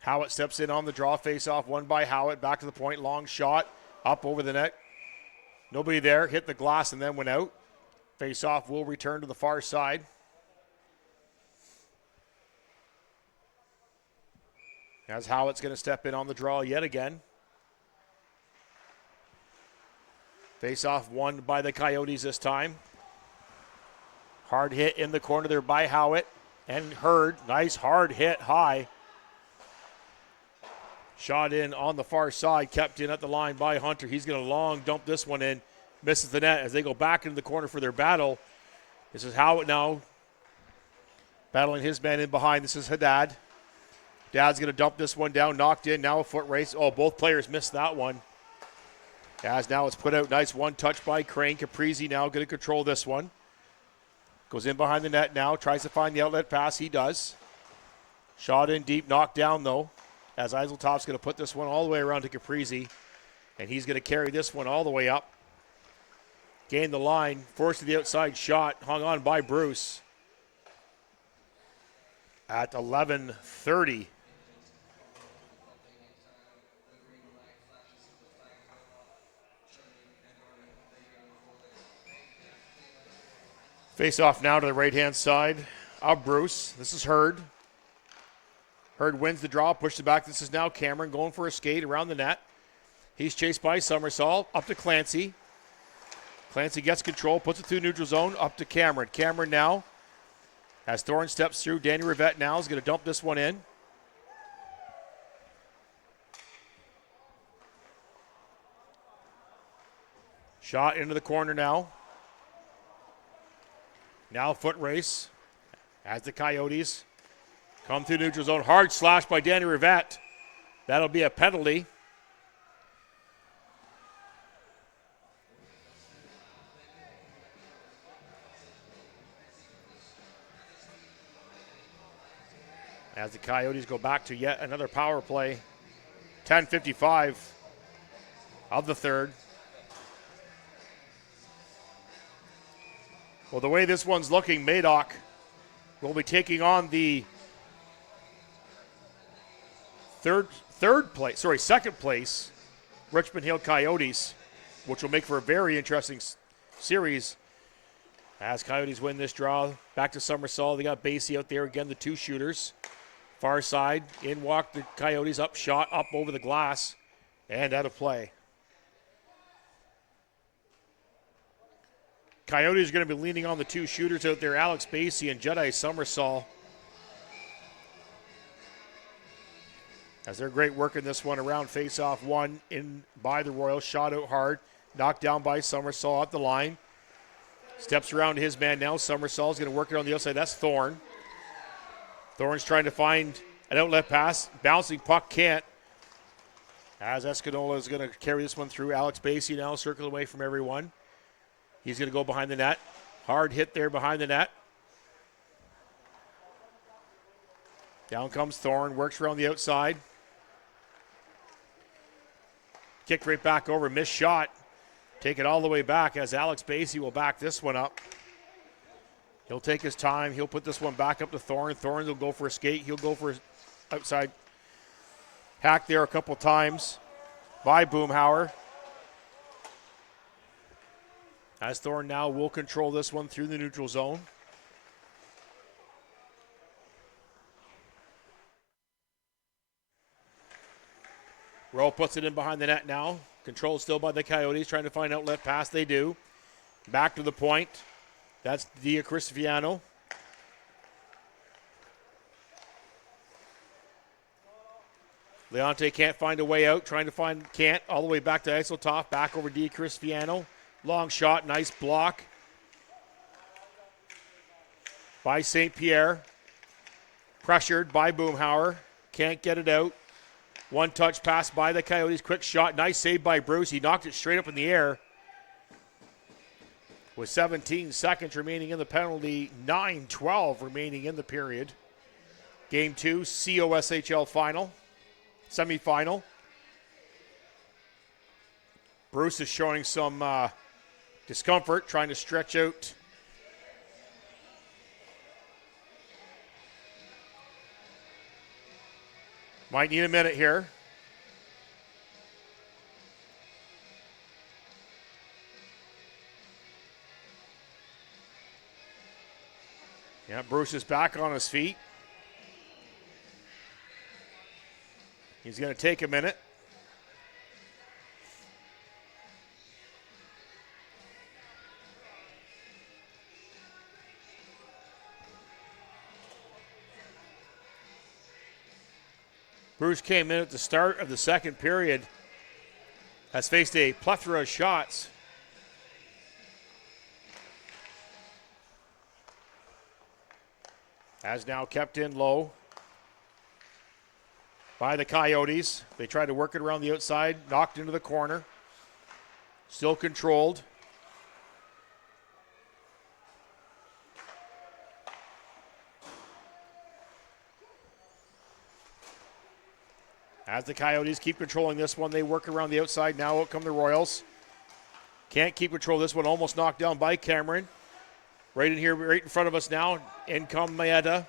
Howitt steps in on the draw, face off, won by Howitt, back to the point, long shot, up over the net. Nobody there, hit the glass and then went out. Face off will return to the far side. As Howitt's going to step in on the draw yet again. Face off won by the Coyotes this time. Hard hit in the corner there by Howitt and Hurd. Nice hard hit high. Shot in on the far side, kept in at the line by Hunter. He's going to long dump this one in. Misses the net as they go back into the corner for their battle. This is Howitt now battling his man in behind. This is Haddad. Dad's going to dump this one down, knocked in. Now a foot race. Oh, both players missed that one. As now it's put out. Nice one touch by Crane. Caprizi now going to control this one. Goes in behind the net now. Tries to find the outlet pass. He does. Shot in deep. Knocked down though. As Eiseltoft's going to put this one all the way around to Caprizi. And he's going to carry this one all the way up. Gained the line. Forced to the outside shot. Hung on by Bruce. At 11:30. Face off now to the right-hand side of Bruce. This is Hurd. Hurd wins the draw, pushes it back. This is now Cameron going for a skate around the net. He's chased by Somersall. Up to Clancy. Clancy gets control, puts it through neutral zone. Up to Cameron. Cameron now, as Thorne steps through, Danny Rivette now is going to dump this one in. Shot into the corner now. Now foot race as the Coyotes come through neutral zone. Hard slash by Danny Rivette. That'll be a penalty. As the Coyotes go back to yet another power play. 10:55 of the third. Well, the way this one's looking, Madoc will be taking on the second place Richmond Hill Coyotes, which will make for a very interesting series as Coyotes win this draw. Back to Somersall. They got Basie out there again, the two shooters. Far side, in walk the Coyotes, up shot, up over the glass, and out of play. Coyotes are going to be leaning on the two shooters out there, Alex Basie and Jedi Somersall. As they're great work in this one around face-off one in by the Royals. Shot out hard, knocked down by Somersall at the line. Steps around his man now. Somersall is going to work it on the outside. That's Thorne. Thorne's trying to find an outlet pass. Bouncing puck can't. As Escanola is going to carry this one through. Alex Basie now circling away from everyone. He's going to go behind the net. Hard hit there behind the net. Down comes Thorne. Works around the outside. Kicked right back over. Missed shot. Take it all the way back as Alex Basie will back this one up. He'll take his time. He'll put this one back up to Thorne. Thorne will go for a skate. He'll go for outside hack there a couple times by Boomhauer. As Thorne now will control this one through the neutral zone. Rowe puts it in behind the net now. Controlled still by the Coyotes, trying to find outlet pass. They do. Back to the point. That's Dia Cristiano. Leonte can't find a way out. Can't. All the way back to Eiseltoft. Back over Dia Cristiano. Long shot, nice block by St. Pierre. Pressured by Boomhauer. Can't get it out. One touch pass by the Coyotes. Quick shot, nice save by Bruce. He knocked it straight up in the air. With 17 seconds remaining in the penalty, 9:12 remaining in the period. Game 2, COSHL final, semifinal. Bruce is showing some discomfort, trying to stretch out. Might need a minute here. Yeah, Bruce is back on his feet. He's going to take a minute. Bruce came in at the start of the second period, has faced a plethora of shots. Has now kept in low by the Coyotes. They tried to work it around the outside, knocked into the corner. Still controlled. As the Coyotes keep controlling this one, they work around the outside. Now out come the Royals. Can't keep control of this one. Almost knocked down by Cameron. Right in here, right in front of us now. In come Maeda.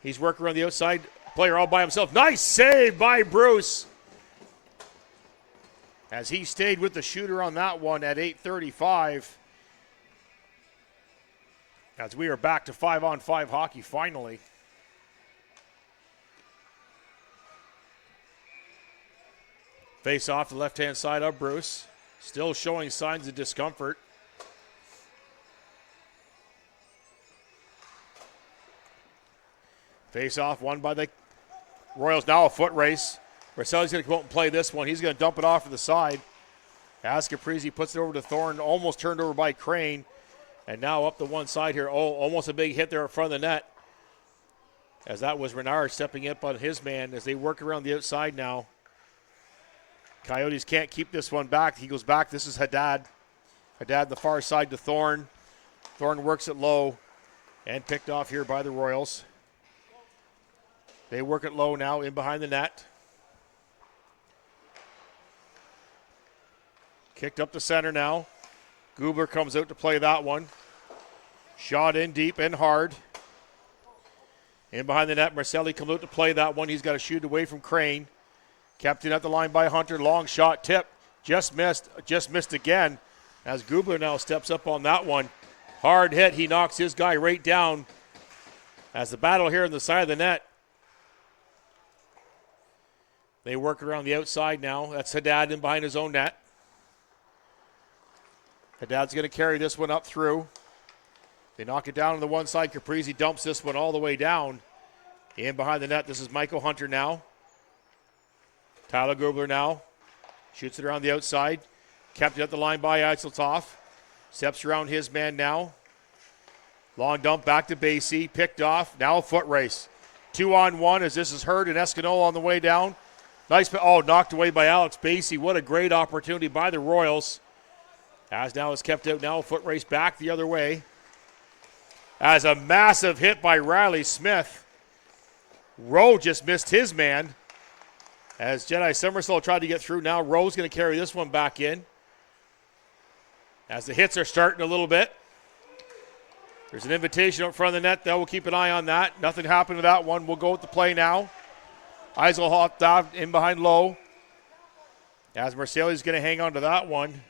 He's working around the outside. Player all by himself. Nice save by Bruce. As he stayed with the shooter on that one at 8:35. As we are back to 5-on-5 hockey finally. Face off the left-hand side of Bruce. Still showing signs of discomfort. Face off won by the Royals. Now a foot race. Marcelli's going to come out and play this one. He's going to dump it off to the side. As Caprizi puts it over to Thorne. Almost turned over by Crane. And now up the one side here. Oh, almost a big hit there in front of the net. As that was Renard stepping up on his man as they work around the outside now. Coyotes can't keep this one back. He goes back. This is Haddad. Haddad the far side to Thorne. Thorne works it low and picked off here by the Royals. They work it low now in behind the net. Kicked up the center now. Gubler comes out to play that one. Shot in deep and hard. In behind the net, Marcelli comes out to play that one. He's got to shoot away from Crane. Kept in at the line by Hunter. Long shot tip. Just missed again. As Gubler now steps up on that one. Hard hit. He knocks his guy right down. As the battle here on the side of the net. They work around the outside now. That's Haddad in behind his own net. Haddad's going to carry this one up through. They knock it down on the one side. Caprizi dumps this one all the way down. In behind the net, this is Michael Hunter now. Tyler Gubler now. Shoots it around the outside. Kept it at the line by Eiseltoff. Steps around his man now. Long dump back to Basie. Picked off. Now a foot race. 2-on-1 as this is Hurd and Escanol on the way down. Nice, knocked away by Alex Basie. What a great opportunity by the Royals. As now is kept out. Now a foot race back the other way. As a massive hit by Riley Smith. Rowe just missed his man. As Jedi Somersault tried to get through. Now Rowe's going to carry this one back in. As the hits are starting a little bit. There's an invitation up front of the net, though. We'll keep an eye on that. Nothing happened to that one. We'll go with the play now. Eiselhoff down in behind low. As Marcelli's going to hang on to that one.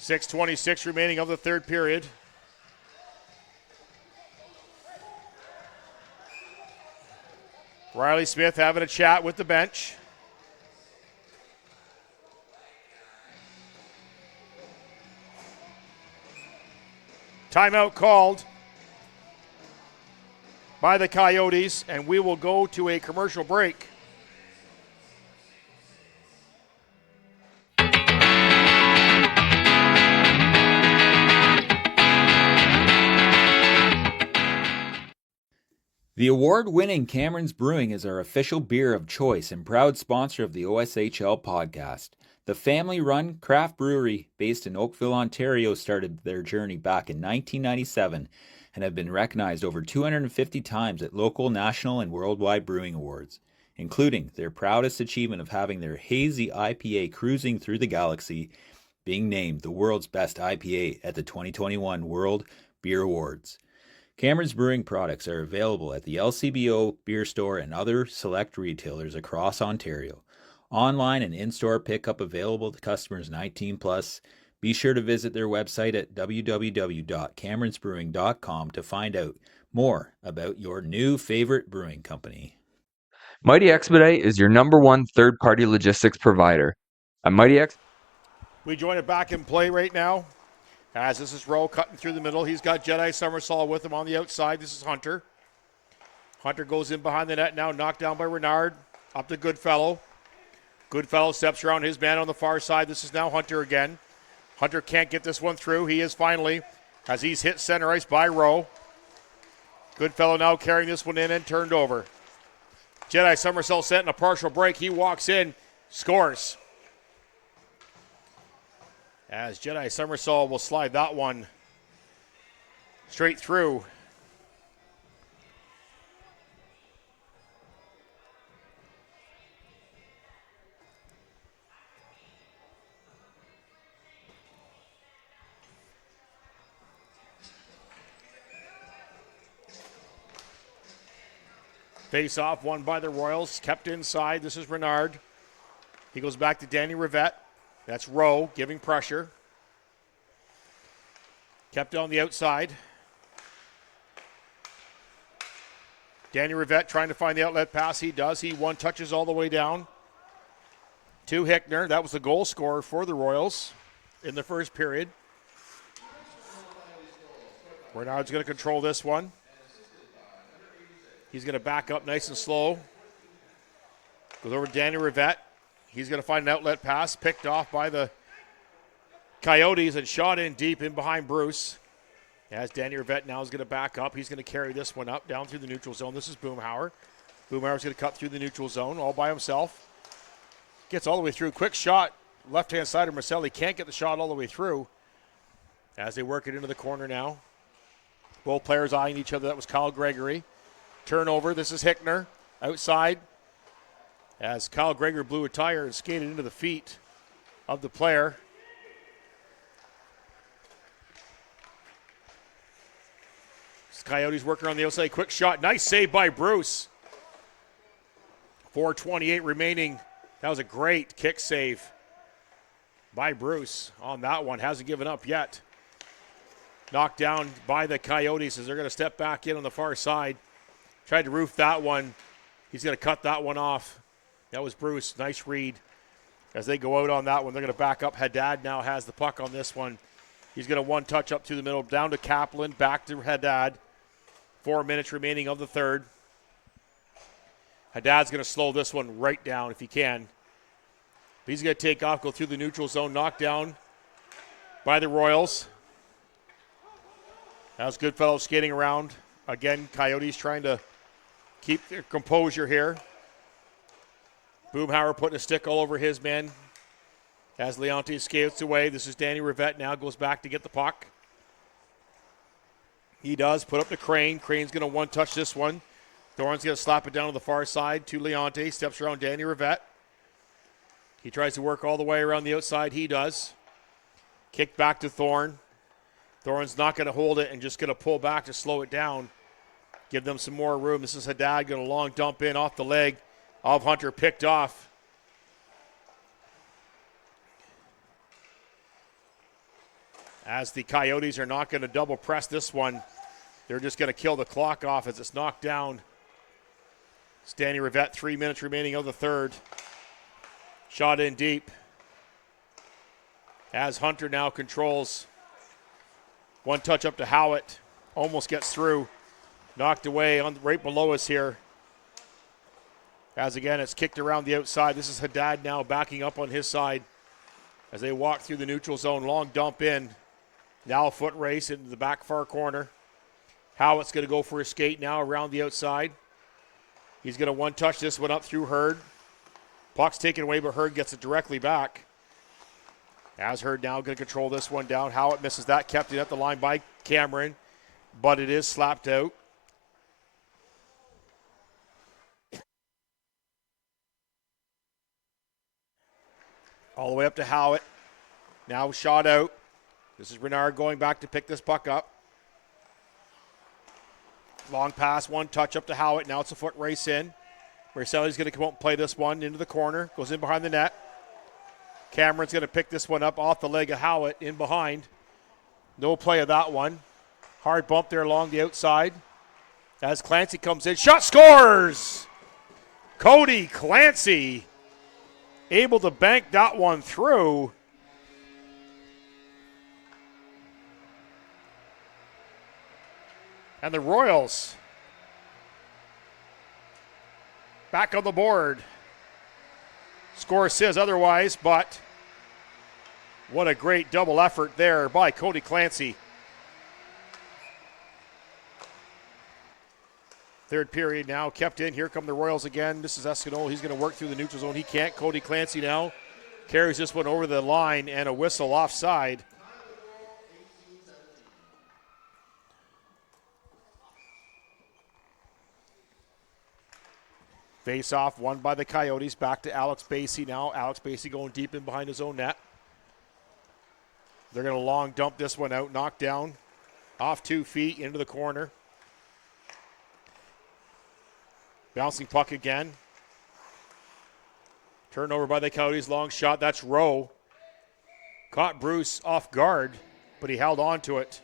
6:26 remaining of the third period. Riley Smith having a chat with the bench. Timeout called by the Coyotes, and we will go to a commercial break. The award-winning Cameron's Brewing is our official beer of choice and proud sponsor of the OSHL podcast. The family-run craft brewery based in Oakville, Ontario started their journey back in 1997 and have been recognized over 250 times at local, national, and worldwide brewing awards, including their proudest achievement of having their hazy IPA cruising through the galaxy, being named the world's best IPA at the 2021 World Beer Awards. Cameron's Brewing products are available at the LCBO Beer Store and other select retailers across Ontario. Online and in-store pickup available to customers 19+. Be sure to visit their website at www.cameronsbrewing.com to find out more about your new favorite brewing company. Mighty Expedite is your #1 third-party logistics provider. At Mighty We join it back in play right now. As this is Rowe cutting through the middle. He's got Jedi Somersault with him on the outside. This is Hunter. Hunter goes in behind the net now, knocked down by Renard. Up to Goodfellow. Goodfellow steps around his man on the far side. This is now Hunter again. Hunter can't get this one through. He is finally, as he's hit center ice by Rowe. Goodfellow now carrying this one in and turned over. Jedi somersault set in a partial break. He walks in, scores. As Jedi somersault will slide that one straight through. Face off, won by the Royals, kept inside. This is Renard. He goes back to Danny Rivette. That's Rowe giving pressure. Kept on the outside. Danny Rivette trying to find the outlet pass. He does. He one touches all the way down to Hickner. That was the goal scorer for the Royals in the first period. Renard's going to control this one. He's going to back up nice and slow. Goes over to Danny Rivette. He's going to find an outlet pass picked off by the Coyotes and shot in deep in behind Bruce. As Danny Rivette now is going to back up. He's going to carry this one up down through the neutral zone. This is Boomhauer. Boomhauer's going to cut through the neutral zone all by himself. Gets all the way through. Quick shot. Left-hand side of Marcelli can't get the shot all the way through. As they work it into the corner now. Both players eyeing each other. That was Kyle Gregory. Turnover. This is Hickner outside as Kyle Gregory blew a tire and skated into the feet of the player. Coyotes working on the outside. Quick shot. Nice save by Bruce. 4:28 remaining. That was a great kick save by Bruce on that one. Hasn't given up yet. Knocked down by the Coyotes as they're going to step back in on the far side. Tried to roof that one. He's going to cut that one off. That was Bruce. Nice read. As they go out on that one, they're going to back up. Haddad now has the puck on this one. He's going to one touch up to the middle. Down to Kaplan. Back to Haddad. 4 minutes remaining of the third. Haddad's going to slow this one right down if he can. But he's going to take off, go through the neutral zone. Knocked down by the Royals. That was Goodfellow skating around. Again, Coyotes trying to keep their composure here. Boomhauer putting a stick all over his man as Leonte skates away. This is Danny Rivette now, goes back to get the puck. He does, put up to Crane. Crane's going to one-touch this one. Thorne's going to slap it down to the far side to Leonte. Steps around Danny Rivette. He tries to work all the way around the outside. He does. Kick back to Thorne. Thorne's not going to hold it and just going to pull back to slow it down. Give them some more room. This is Haddad going to long dump in off the leg of Hunter, picked off. As the Coyotes are not going to double press this one, they're just going to kill the clock off as it's knocked down. It's Danny Rivette, 3 minutes remaining of the third. Shot in deep. As Hunter now controls. One touch up to Howitt. Almost gets through. Knocked away on right below us here. As again, it's kicked around the outside. This is Haddad now backing up on his side as they walk through the neutral zone. Long dump in. Now a foot race into the back far corner. Howitt's going to go for a skate now around the outside. He's going to one-touch this one up through Hurd. Puck's taken away, but Hurd gets it directly back. As Hurd now going to control this one down. Howitt misses that, kept it at the line by Cameron, but it is slapped out. All the way up to Howitt. Now shot out. This is Renard going back to pick this puck up. Long pass, one touch up to Howitt. Now it's a foot race in. Marcelli's going to come out and play this one into the corner. Goes in behind the net. Cameron's going to pick this one up off the leg of Howitt in behind. No play of that one. Hard bump there along the outside. As Clancy comes in. Shot, scores! Cody Clancy able to bank that one through. And the Royals back on the board. Score says otherwise, but what a great double effort there by Cody Clancy. Third period now, kept in. Here come the Royals again. This is Escanol. He's going to work through the neutral zone. He can't. Cody Clancy now carries this one over the line, and a whistle offside. Face off, won by the Coyotes. Back to Alex Basie now. Alex Basie going deep in behind his own net. They're going to long dump this one out. Knocked down off 2 feet into the corner. Bouncing puck again. Turnover by the Coyotes. Long shot. That's Rowe. Caught Bruce off guard, but he held on to it.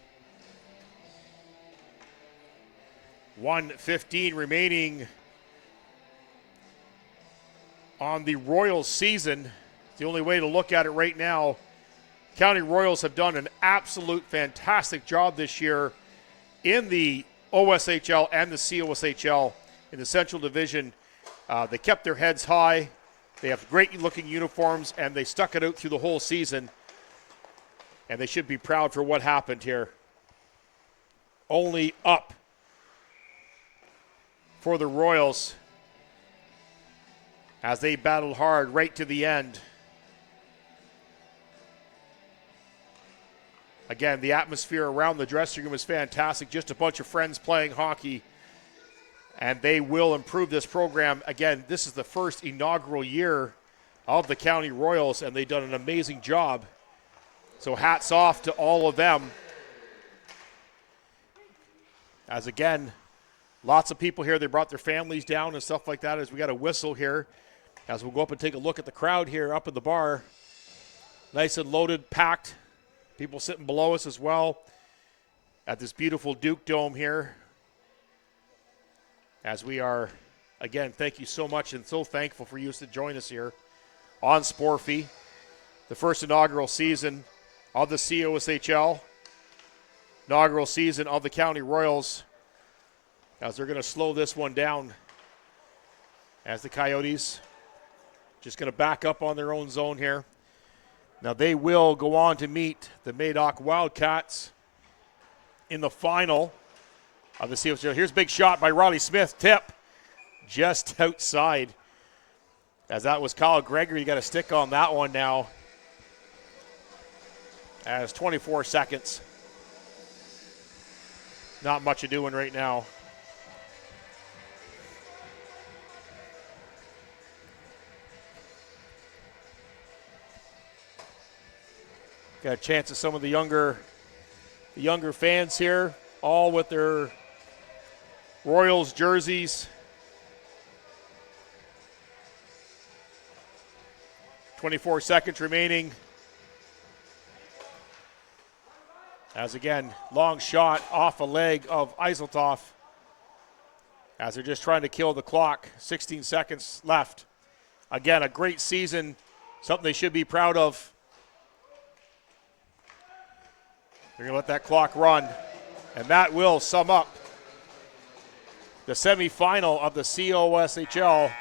1:15 remaining on the Royals season. The only way to look at it right now, County Royals have done an absolute fantastic job this year in the OSHL and the COSHL in the Central Division. They kept their heads high. They have great looking uniforms, and they stuck it out through the whole season. And they should be proud for what happened here. Only up for the Royals as they battled hard right to the end. Again, the atmosphere around the dressing room is fantastic. Just a bunch of friends playing hockey. And they will improve this program. Again, this is the first inaugural year of the County Royals, and they've done an amazing job. So hats off to all of them. As again, lots of people here. They brought their families down and stuff like that as we got a whistle here. As we'll go up and take a look at the crowd here up in the bar. Nice and loaded, packed. People sitting below us as well at this beautiful Duke Dome here. As we are, again, thank you so much and so thankful for you to join us here on Sporfy. The first inaugural season of the COSHL. Inaugural season of the County Royals. As they're going to slow this one down. As the Coyotes just going to back up on their own zone here. Now they will go on to meet the Madoc Wildcats in the final of the COSHL. Here's a big shot by Riley Smith. Tip just outside. As that was Kyle Gregory. You got a stick on that one now. As 24 seconds. Not much of doing right now. Got a chance at some of the younger fans here, all with their Royals jerseys. 24 seconds remaining. As again, long shot off a leg of Eiseltoff. As they're just trying to kill the clock. 16 seconds left. Again, a great season. Something they should be proud of. They're going to let that clock run. And that will sum up the semifinal of the COSHL.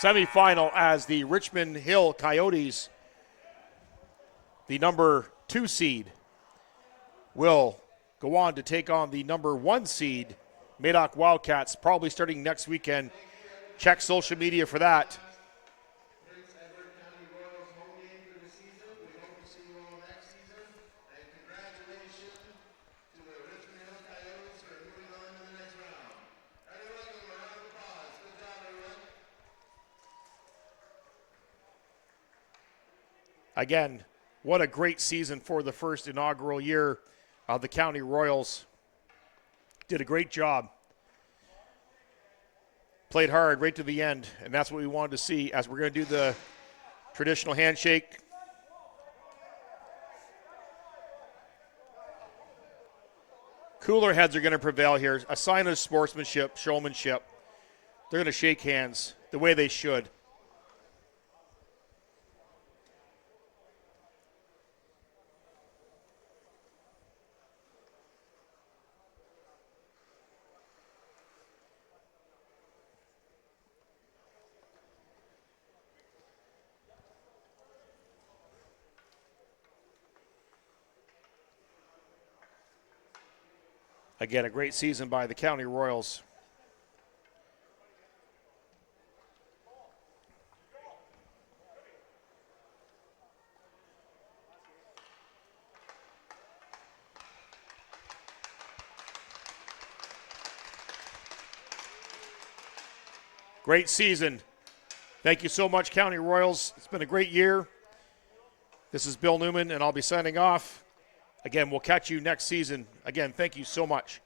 Semifinal as the Richmond Hill Coyotes, the number 2 seed, will go on to take on the number 1 seed, Madoc Wildcats, probably starting next weekend. Check social media for that. Again, what a great season for the first inaugural year of the County Royals. Did a great job. Played hard right to the end, and that's what we wanted to see as we're going to do the traditional handshake. Cooler heads are going to prevail here. A sign of sportsmanship, showmanship. They're going to shake hands the way they should. Again, a great season by the County Royals. Great season. Thank you so much, County Royals. It's been a great year. This is Bill Newman, and I'll be signing off. Again, we'll catch you next season. Again, thank you so much.